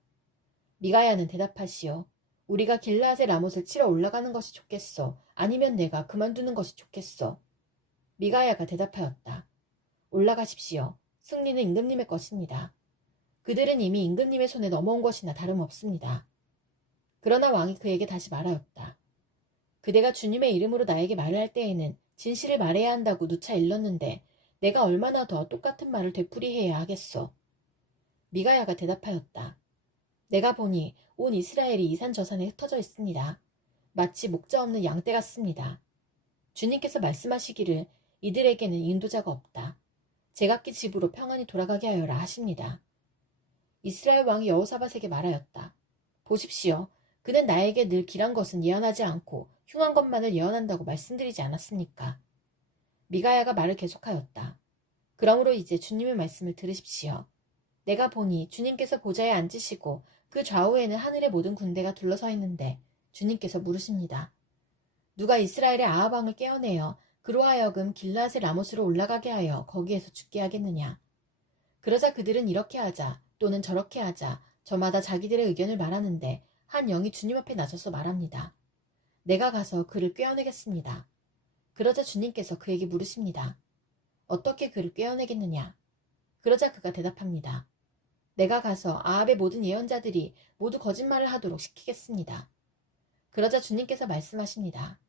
미가야는 대답하시오. 우리가 길라앗의 라못을 치러 올라가는 것이 좋겠소? 아니면 내가 그만두는 것이 좋겠소? 미가야가 대답하였다. 올라가십시오. 승리는 임금님의 것입니다. 그들은 이미 임금님의 손에 넘어온 것이나 다름없습니다. 그러나 왕이 그에게 다시 말하였다. 그대가 주님의 이름으로 나에게 말을 할 때에는 진실을 말해야 한다고 누차 일렀는데 내가 얼마나 더 똑같은 말을 되풀이해야 하겠소? 미가야가 대답하였다. 내가 보니 온 이스라엘이 이산저산에 흩어져 있습니다. 마치 목자 없는 양떼 같습니다. 주님께서 말씀하시기를 이들에게는 인도자가 없다. 제각기 집으로 평안히 돌아가게 하여라 하십니다. 이스라엘 왕이 여호사밧에게 말하였다. 보십시오. 그는 나에게 늘 길한 것은 예언하지 않고 흉한 것만을 예언한다고 말씀드리지 않았습니까? 미가야가 말을 계속하였다. 그러므로 이제 주님의 말씀을 들으십시오. 내가 보니 주님께서 보좌에 앉으시고 그 좌우에는 하늘의 모든 군대가 둘러서 있는데 주님께서 물으십니다. 누가 이스라엘의 아합 왕을 깨어내어 그로 하여금 길르앗의 라못으로 올라가게 하여 거기에서 죽게 하겠느냐. 그러자 그들은 이렇게 하자 또는 저렇게 하자 저마다 자기들의 의견을 말하는데 한 영이 주님 앞에 나서서 말합니다. 내가 가서 그를 꿰어내겠습니다. 그러자 주님께서 그에게 물으십니다. 어떻게 그를 꿰어내겠느냐. 그러자 그가 대답합니다. 내가 가서 아합의 모든 예언자들이 모두 거짓말을 하도록 시키겠습니다. 그러자 주님께서 말씀하십니다.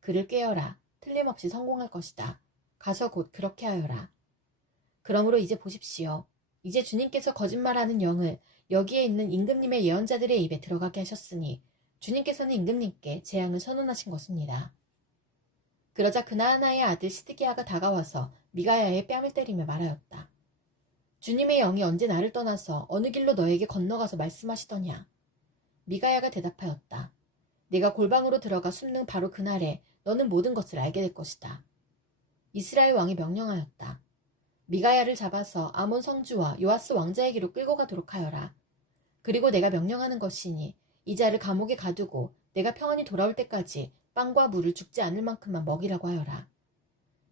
그를 꿰어라. 틀림없이 성공할 것이다. 가서 곧 그렇게 하여라. 그러므로 이제 보십시오. 이제 주님께서 거짓말하는 영을 여기에 있는 임금님의 예언자들의 입에 들어가게 하셨으니 주님께서는 임금님께 재앙을 선언하신 것입니다. 그러자 그나아나의 아들 시드기야가 다가와서 미가야의 뺨을 때리며 말하였다. 주님의 영이 언제 나를 떠나서 어느 길로 너에게 건너가서 말씀하시더냐. 미가야가 대답하였다. 내가 골방으로 들어가 숨는 바로 그날에 너는 모든 것을 알게 될 것이다. 이스라엘 왕이 명령하였다. 미가야를 잡아서 아몬 성주와 요아스 왕자에게로 끌고 가도록 하여라. 그리고 내가 명령하는 것이니 이 자를 감옥에 가두고 내가 평안히 돌아올 때까지 빵과 물을 죽지 않을 만큼만 먹이라고 하여라.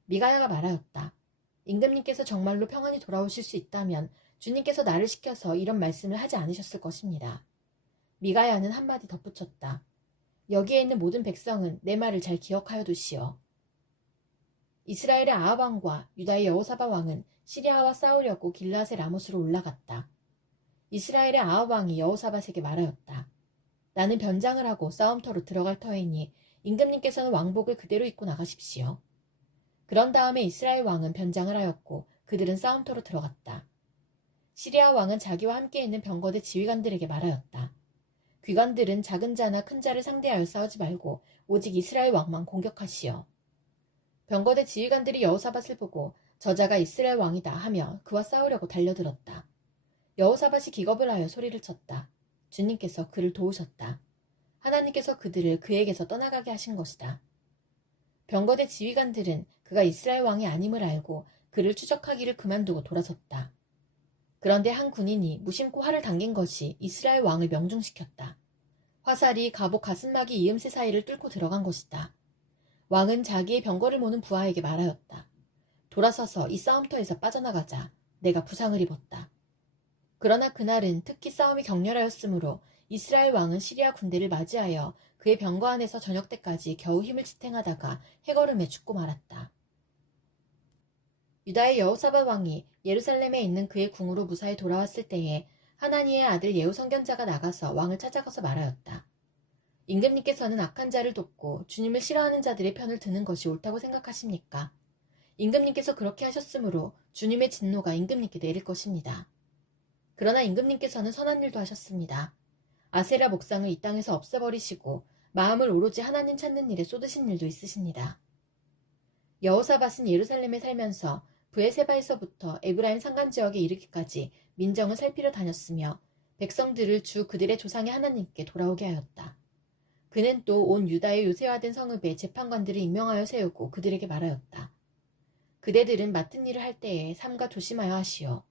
미가야가 말하였다. 임금님께서 정말로 평안히 돌아오실 수 있다면 주님께서 나를 시켜서 이런 말씀을 하지 않으셨을 것입니다. 미가야는 한마디 덧붙였다. 여기에 있는 모든 백성은 내 말을 잘 기억하여 두시오. 이스라엘의 아합 왕과 유다의 여호사밧 왕은 시리아와 싸우려고 길르앗의 라못으로 올라갔다. 이스라엘의 아합 왕이 여호사밧에게 말하였다. 나는 변장을 하고 싸움터로 들어갈 터이니 임금님께서는 왕복을 그대로 입고 나가십시오. 그런 다음에 이스라엘 왕은 변장을 하였고 그들은 싸움터로 들어갔다. 시리아 왕은 자기와 함께 있는 병거대 지휘관들에게 말하였다. 귀관들은 작은 자나 큰 자를 상대하여 싸우지 말고 오직 이스라엘 왕만 공격하시오. 병거대 지휘관들이 여호사밧을 보고 저자가 이스라엘 왕이다 하며 그와 싸우려고 달려들었다. 여호사밧이 기겁을 하여 소리를 쳤다. 주님께서 그를 도우셨다. 하나님께서 그들을 그에게서 떠나가게 하신 것이다. 병거대 지휘관들은 그가 이스라엘 왕이 아님을 알고 그를 추적하기를 그만두고 돌아섰다. 그런데 한 군인이 무심코 활을 당긴 것이 이스라엘 왕을 명중시켰다. 화살이 갑옷 가슴막이 이음새 사이를 뚫고 들어간 것이다. 왕은 자기의 병거를 모는 부하에게 말하였다. 돌아서서 이 싸움터에서 빠져나가자. 내가 부상을 입었다. 그러나 그날은 특히 싸움이 격렬하였으므로 이스라엘 왕은 시리아 군대를 맞이하여 그의 병거 안에서 저녁 때까지 겨우 힘을 지탱하다가 해걸음에 죽고 말았다. 유다의 여호사밧 왕이 예루살렘에 있는 그의 궁으로 무사히 돌아왔을 때에 하나니의 아들 예후 선견자가 나가서 왕을 찾아가서 말하였다. 임금님께서는 악한 자를 돕고 주님을 싫어하는 자들의 편을 드는 것이 옳다고 생각하십니까? 임금님께서 그렇게 하셨으므로 주님의 진노가 임금님께 내릴 것입니다. 그러나 임금님께서는 선한 일도 하셨습니다. 아세라 목상을 이 땅에서 없애버리시고 마음을 오로지 하나님 찾는 일에 쏟으신 일도 있으십니다. 여호사밧은 예루살렘에 살면서 브에세바에서부터 에브라임 산간지역에 이르기까지 민정을 살피러 다녔으며 백성들을 주 그들의 조상의 하나님께 돌아오게 하였다. 그는 또 온 유다의 요새화된 성읍에 재판관들을 임명하여 세우고 그들에게 말하였다. 그대들은 맡은 일을 할 때에 삼가 조심하여 하시오.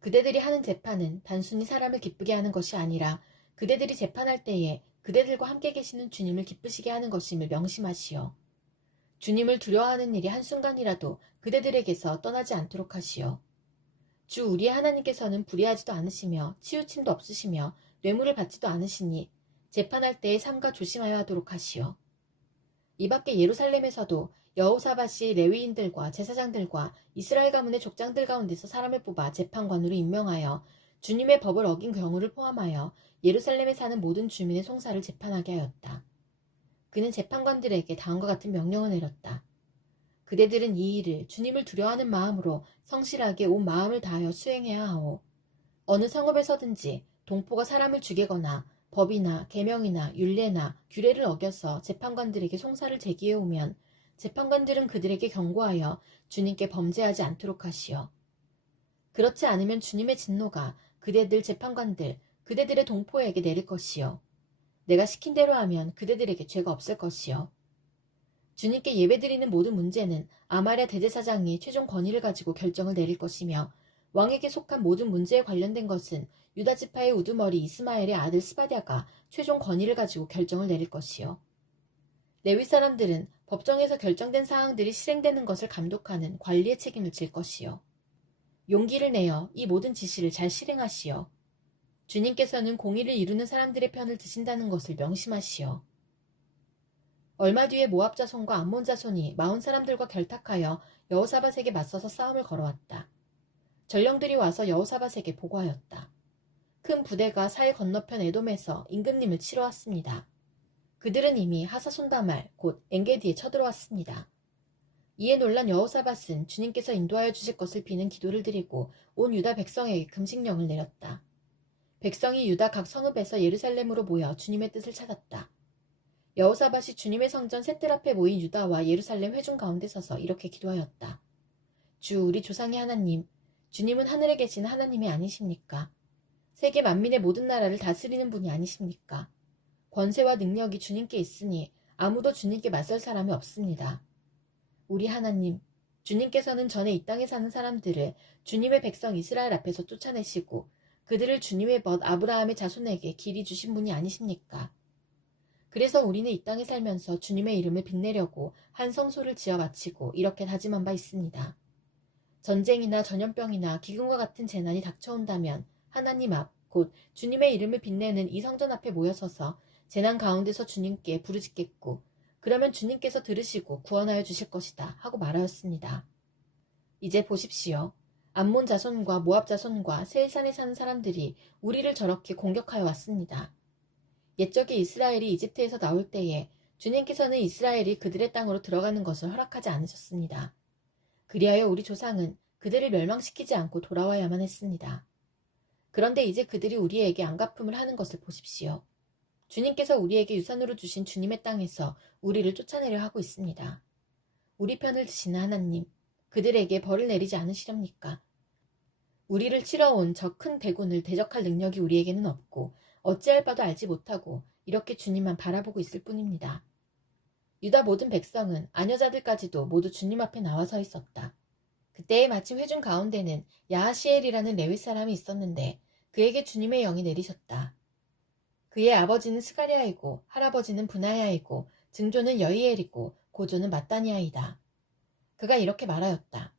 그대들이 하는 재판은 단순히 사람을 기쁘게 하는 것이 아니라 그대들이 재판할 때에 그대들과 함께 계시는 주님을 기쁘시게 하는 것임을 명심하시오. 주님을 두려워하는 일이 한순간이라도 그대들에게서 떠나지 않도록 하시오. 주 우리의 하나님께서는 불의하지도 않으시며 치우침도 없으시며 뇌물을 받지도 않으시니 재판할 때에 삼가 조심하여 하도록 하시오. 이 밖에 예루살렘에서도 여호사밧이 레위인들과 제사장들과 이스라엘 가문의 족장들 가운데서 사람을 뽑아 재판관으로 임명하여 주님의 법을 어긴 경우를 포함하여 예루살렘에 사는 모든 주민의 송사를 재판하게 하였다. 그는 재판관들에게 다음과 같은 명령을 내렸다. 그대들은 이 일을 주님을 두려워하는 마음으로 성실하게 온 마음을 다하여 수행해야 하오. 어느 성읍에서든지 동포가 사람을 죽이거나 법이나 계명이나 율례나 규례를 어겨서 재판관들에게 송사를 제기해 오면 재판관들은 그들에게 경고하여 주님께 범죄하지 않도록 하시오. 그렇지 않으면 주님의 진노가 그대들 재판관들, 그대들의 동포에게 내릴 것이요. 내가 시킨 대로 하면 그대들에게 죄가 없을 것이요. 주님께 예배드리는 모든 문제는 아마랴 대제사장이 최종 권위를 가지고 결정을 내릴 것이며 왕에게 속한 모든 문제에 관련된 것은 유다 지파의 우두머리 이스마엘의 아들 스바랴가 최종 권위를 가지고 결정을 내릴 것이요. 레위 사람들은 법정에서 결정된 사항들이 실행되는 것을 감독하는 관리의 책임을 질 것이요. 용기를 내어 이 모든 지시를 잘 실행하시오. 주님께서는 공의를 이루는 사람들의 편을 드신다는 것을 명심하시오. 얼마 뒤에 모압 자손과 암몬 자손이 마온 사람들과 결탁하여 여호사밧에게 맞서서 싸움을 걸어왔다. 전령들이 와서 여호사밧에게 보고하였다. 큰 부대가 사해 건너편 에돔에서 임금님을 치러 왔습니다. 그들은 이미 하사손다말 곧 엔게디에 쳐들어왔습니다. 이에 놀란 여호사밧은 주님께서 인도하여 주실 것을 비는 기도를 드리고 온 유다 백성에게 금식령을 내렸다. 백성이 유다 각 성읍에서 예루살렘으로 모여 주님의 뜻을 찾았다. 여호사밧이 주님의 성전 셋들 앞에 모인 유다와 예루살렘 회중 가운데 서서 이렇게 기도하였다. 주 우리 조상의 하나님, 주님은 하늘에 계신 하나님이 아니십니까? 세계 만민의 모든 나라를 다스리는 분이 아니십니까? 권세와 능력이 주님께 있으니 아무도 주님께 맞설 사람이 없습니다. 우리 하나님, 주님께서는 전에 이 땅에 사는 사람들을 주님의 백성 이스라엘 앞에서 쫓아내시고 그들을 주님의 벗 아브라함의 자손에게 길이 주신 분이 아니십니까? 그래서 우리는 이 땅에 살면서 주님의 이름을 빛내려고 한 성소를 지어 바치고 이렇게 다짐한 바 있습니다. 전쟁이나 전염병이나 기근과 같은 재난이 닥쳐온다면 하나님 앞, 곧 주님의 이름을 빛내는 이 성전 앞에 모여서서 재난 가운데서 주님께 부르짖겠고 그러면 주님께서 들으시고 구원하여 주실 것이다 하고 말하였습니다. 이제 보십시오. 암몬 자손과 모압 자손과 세일산에 사는 사람들이 우리를 저렇게 공격하여 왔습니다. 옛적에 이스라엘이 이집트에서 나올 때에 주님께서는 이스라엘이 그들의 땅으로 들어가는 것을 허락하지 않으셨습니다. 그리하여 우리 조상은 그들을 멸망시키지 않고 돌아와야만 했습니다. 그런데 이제 그들이 우리에게 안갚음을 하는 것을 보십시오. 주님께서 우리에게 유산으로 주신 주님의 땅에서 우리를 쫓아내려 하고 있습니다. 우리 편을 드시는 하나님, 그들에게 벌을 내리지 않으시렵니까? 우리를 치러 온 저 큰 대군을 대적할 능력이 우리에게는 없고 어찌할 바도 알지 못하고 이렇게 주님만 바라보고 있을 뿐입니다. 유다 모든 백성은 아녀자들까지도 모두 주님 앞에 나와 서 있었다. 그때에 마침 회중 가운데는 야하시엘이라는 레위 사람이 있었는데 그에게 주님의 영이 내리셨다. 그의 아버지는 스가랴이고 할아버지는 분하야이고 증조는 여이엘이고 고조는 마따니아이다. 그가 이렇게 말하였다.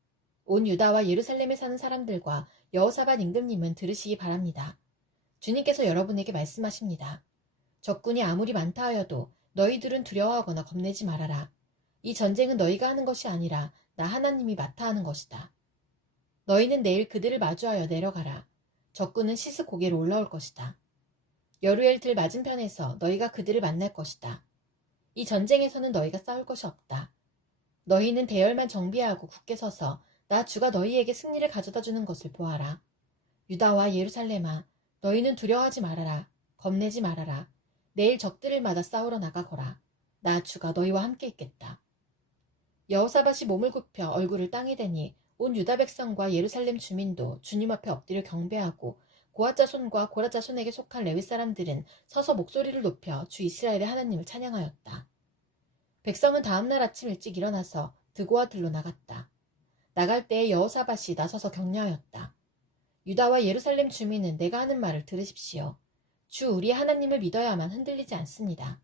온 유다와 예루살렘에 사는 사람들과 여호사밧 임금님은 들으시기 바랍니다. 주님께서 여러분에게 말씀하십니다. 적군이 아무리 많다 하여도 너희들은 두려워하거나 겁내지 말아라. 이 전쟁은 너희가 하는 것이 아니라 나 하나님이 맡아 하는 것이다. 너희는 내일 그들을 마주하여 내려가라. 적군은 시스 고개로 올라올 것이다. 여루엘 들 맞은편에서 너희가 그들을 만날 것이다. 이 전쟁에서는 너희가 싸울 것이 없다. 너희는 대열만 정비하고 굳게 서서 나 주가 너희에게 승리를 가져다 주는 것을 보아라. 유다와 예루살렘아, 너희는 두려워하지 말아라. 겁내지 말아라. 내일 적들을 맞아 싸우러 나가거라. 나 주가 너희와 함께 있겠다. 여호사밧이 몸을 굽혀 얼굴을 땅에 대니 온 유다 백성과 예루살렘 주민도 주님 앞에 엎드려 경배하고 고앗 자손과 고라 자손에게 속한 레위 사람들은 서서 목소리를 높여 주 이스라엘의 하나님을 찬양하였다. 백성은 다음날 아침 일찍 일어나서 드고와 들로 나갔다. 나갈 때에 여호사밧이 나서서 격려하였다. 유다와 예루살렘 주민은 내가 하는 말을 들으십시오. 주 우리의 하나님을 믿어야만 흔들리지 않습니다.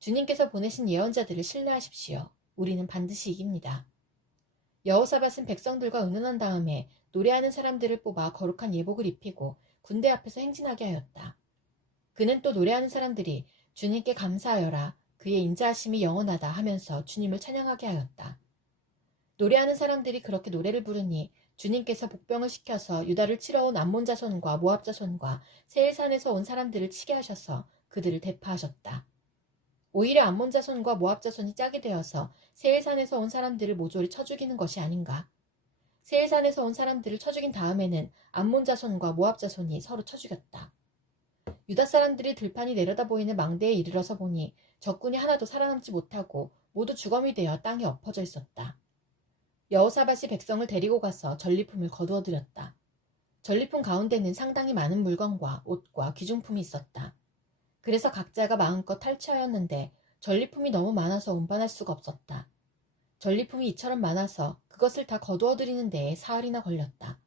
주님께서 보내신 예언자들을 신뢰하십시오. 우리는 반드시 이깁니다. 여호사밧은 백성들과 의논한 다음에 노래하는 사람들을 뽑아 거룩한 예복을 입히고 군대 앞에서 행진하게 하였다. 그는 또 노래하는 사람들이 주님께 감사하여라. 그의 인자하심이 영원하다 하면서 주님을 찬양하게 하였다. 노래하는 사람들이 그렇게 노래를 부르니 주님께서 복병을 시켜서 유다를 치러 온 암몬 자손과 모압 자손과 세일산에서 온 사람들을 치게 하셔서 그들을 대파하셨다. 오히려 암몬 자손과 모압 자손이 짝이 되어서 세일산에서 온 사람들을 모조리 쳐 죽이는 것이 아닌가. 세일산에서 온 사람들을 쳐 죽인 다음에는 암몬 자손과 모압 자손이 서로 쳐 죽였다. 유다 사람들이 들판이 내려다 보이는 망대에 이르러서 보니 적군이 하나도 살아남지 못하고 모두 주검이 되어 땅에 엎어져 있었다. 여호사밧이 백성을 데리고 가서 전리품을 거두어들였다. 전리품 가운데는 상당히 많은 물건과 옷과 귀중품이 있었다. 그래서 각자가 마음껏 탈취하였는데 전리품이 너무 많아서 운반할 수가 없었다. 전리품이 이처럼 많아서 그것을 다 거두어들이는 데에 사흘이나 걸렸다.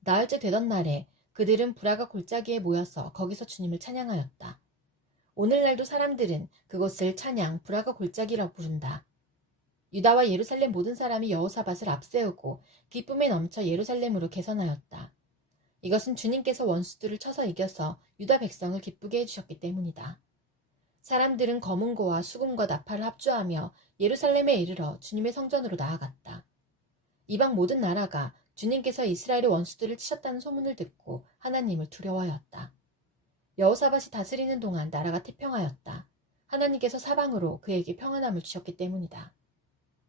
나흘째 되던 날에 그들은 브라가 골짜기에 모여서 거기서 주님을 찬양하였다. 오늘날도 사람들은 그곳을 찬양 브라가 골짜기라고 부른다. 유다와 예루살렘 모든 사람이 여호사밧을 앞세우고 기쁨에 넘쳐 예루살렘으로 개선하였다. 이것은 주님께서 원수들을 쳐서 이겨서 유다 백성을 기쁘게 해주셨기 때문이다. 사람들은 검은고와 수금과 나팔을 합주하며 예루살렘에 이르러 주님의 성전으로 나아갔다. 이방 모든 나라가 주님께서 이스라엘의 원수들을 치셨다는 소문을 듣고 하나님을 두려워하였다. 여호사밧이 다스리는 동안 나라가 태평하였다. 하나님께서 사방으로 그에게 평안함을 주셨기 때문이다.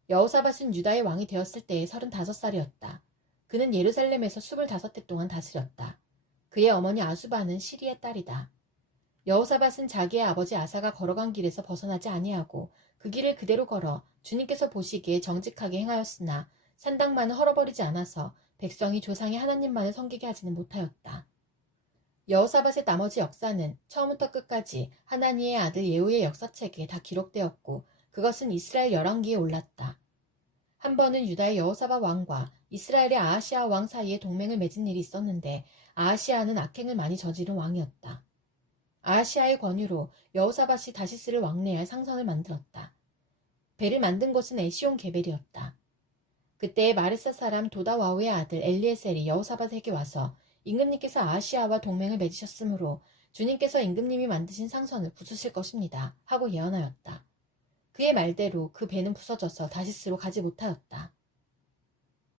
여호사밧은 유다의 왕이 되었을 때에 35살이었다. 그는 예루살렘에서 25해 동안 다스렸다. 그의 어머니 아수바는 시리의 딸이다. 여호사밧은 자기의 아버지 아사가 걸어간 길에서 벗어나지 아니하고 그 길을 그대로 걸어 주님께서 보시기에 정직하게 행하였으나 산당만은 헐어버리지 않아서 백성이 조상의 하나님만을 섬기게 하지는 못하였다. 여호사밧의 나머지 역사는 처음부터 끝까지 하나니의 아들 예후의 역사책에 다 기록되었고 그것은 이스라엘 열왕기에 올랐다. 한 번은 유다의 여호사밧 왕과 이스라엘의 아하시아 왕 사이에 동맹을 맺은 일이 있었는데 아하시아는 악행을 많이 저지른 왕이었다. 아하시아의 권유로 여호사밧이 다시스를 왕래할 상선을 만들었다. 배를 만든 곳은 에시온 게벨이었다. 그때 마레사 사람 도다와우의 아들 엘리에셀이 여호사밧에게 와서 임금님께서 아하시아와 동맹을 맺으셨으므로 주님께서 임금님이 만드신 상선을 부수실 것입니다 하고 예언하였다. 그의 말대로 그 배는 부서져서 다시스로 가지 못하였다.